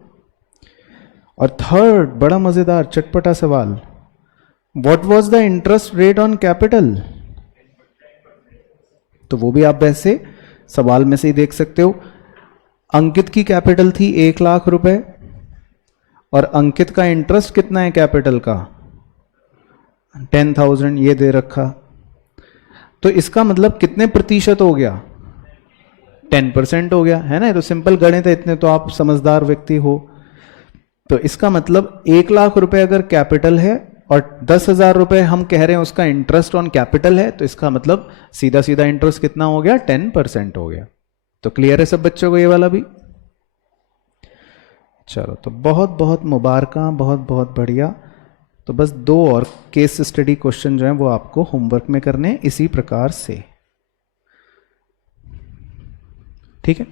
और थर्ड बड़ा मजेदार चटपटा सवाल, what was the interest rate on capital. तो वो भी आप वैसे सवाल में से ही देख सकते हो। अंकित की कैपिटल थी 1,00,000 रुपए, और अंकित का इंटरेस्ट कितना है कैपिटल का? 10,000 ये दे रखा। तो इसका मतलब कितने प्रतिशत हो गया? 10% हो गया, है ना। तो सिंपल गणित है, इतने तो आप समझदार व्यक्ति हो। तो इसका मतलब 1,00,000 रुपए अगर कैपिटल है और 10,000 रुपए हम कह रहे हैं उसका इंटरेस्ट ऑन कैपिटल है, तो इसका मतलब सीधा सीधा इंटरेस्ट कितना हो गया? 10% हो गया। तो क्लियर है सब बच्चों को ये वाला भी? चलो, तो बहुत बहुत मुबारका, बहुत बहुत बढ़िया। तो बस 2 और केस स्टडी क्वेश्चन जो हैं वो आपको होमवर्क में करने हैं इसी प्रकार से, ठीक है।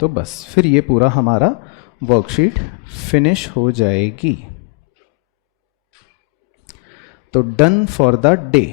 तो बस फिर ये पूरा हमारा वर्कशीट फिनिश हो जाएगी। तो डन फॉर द डे।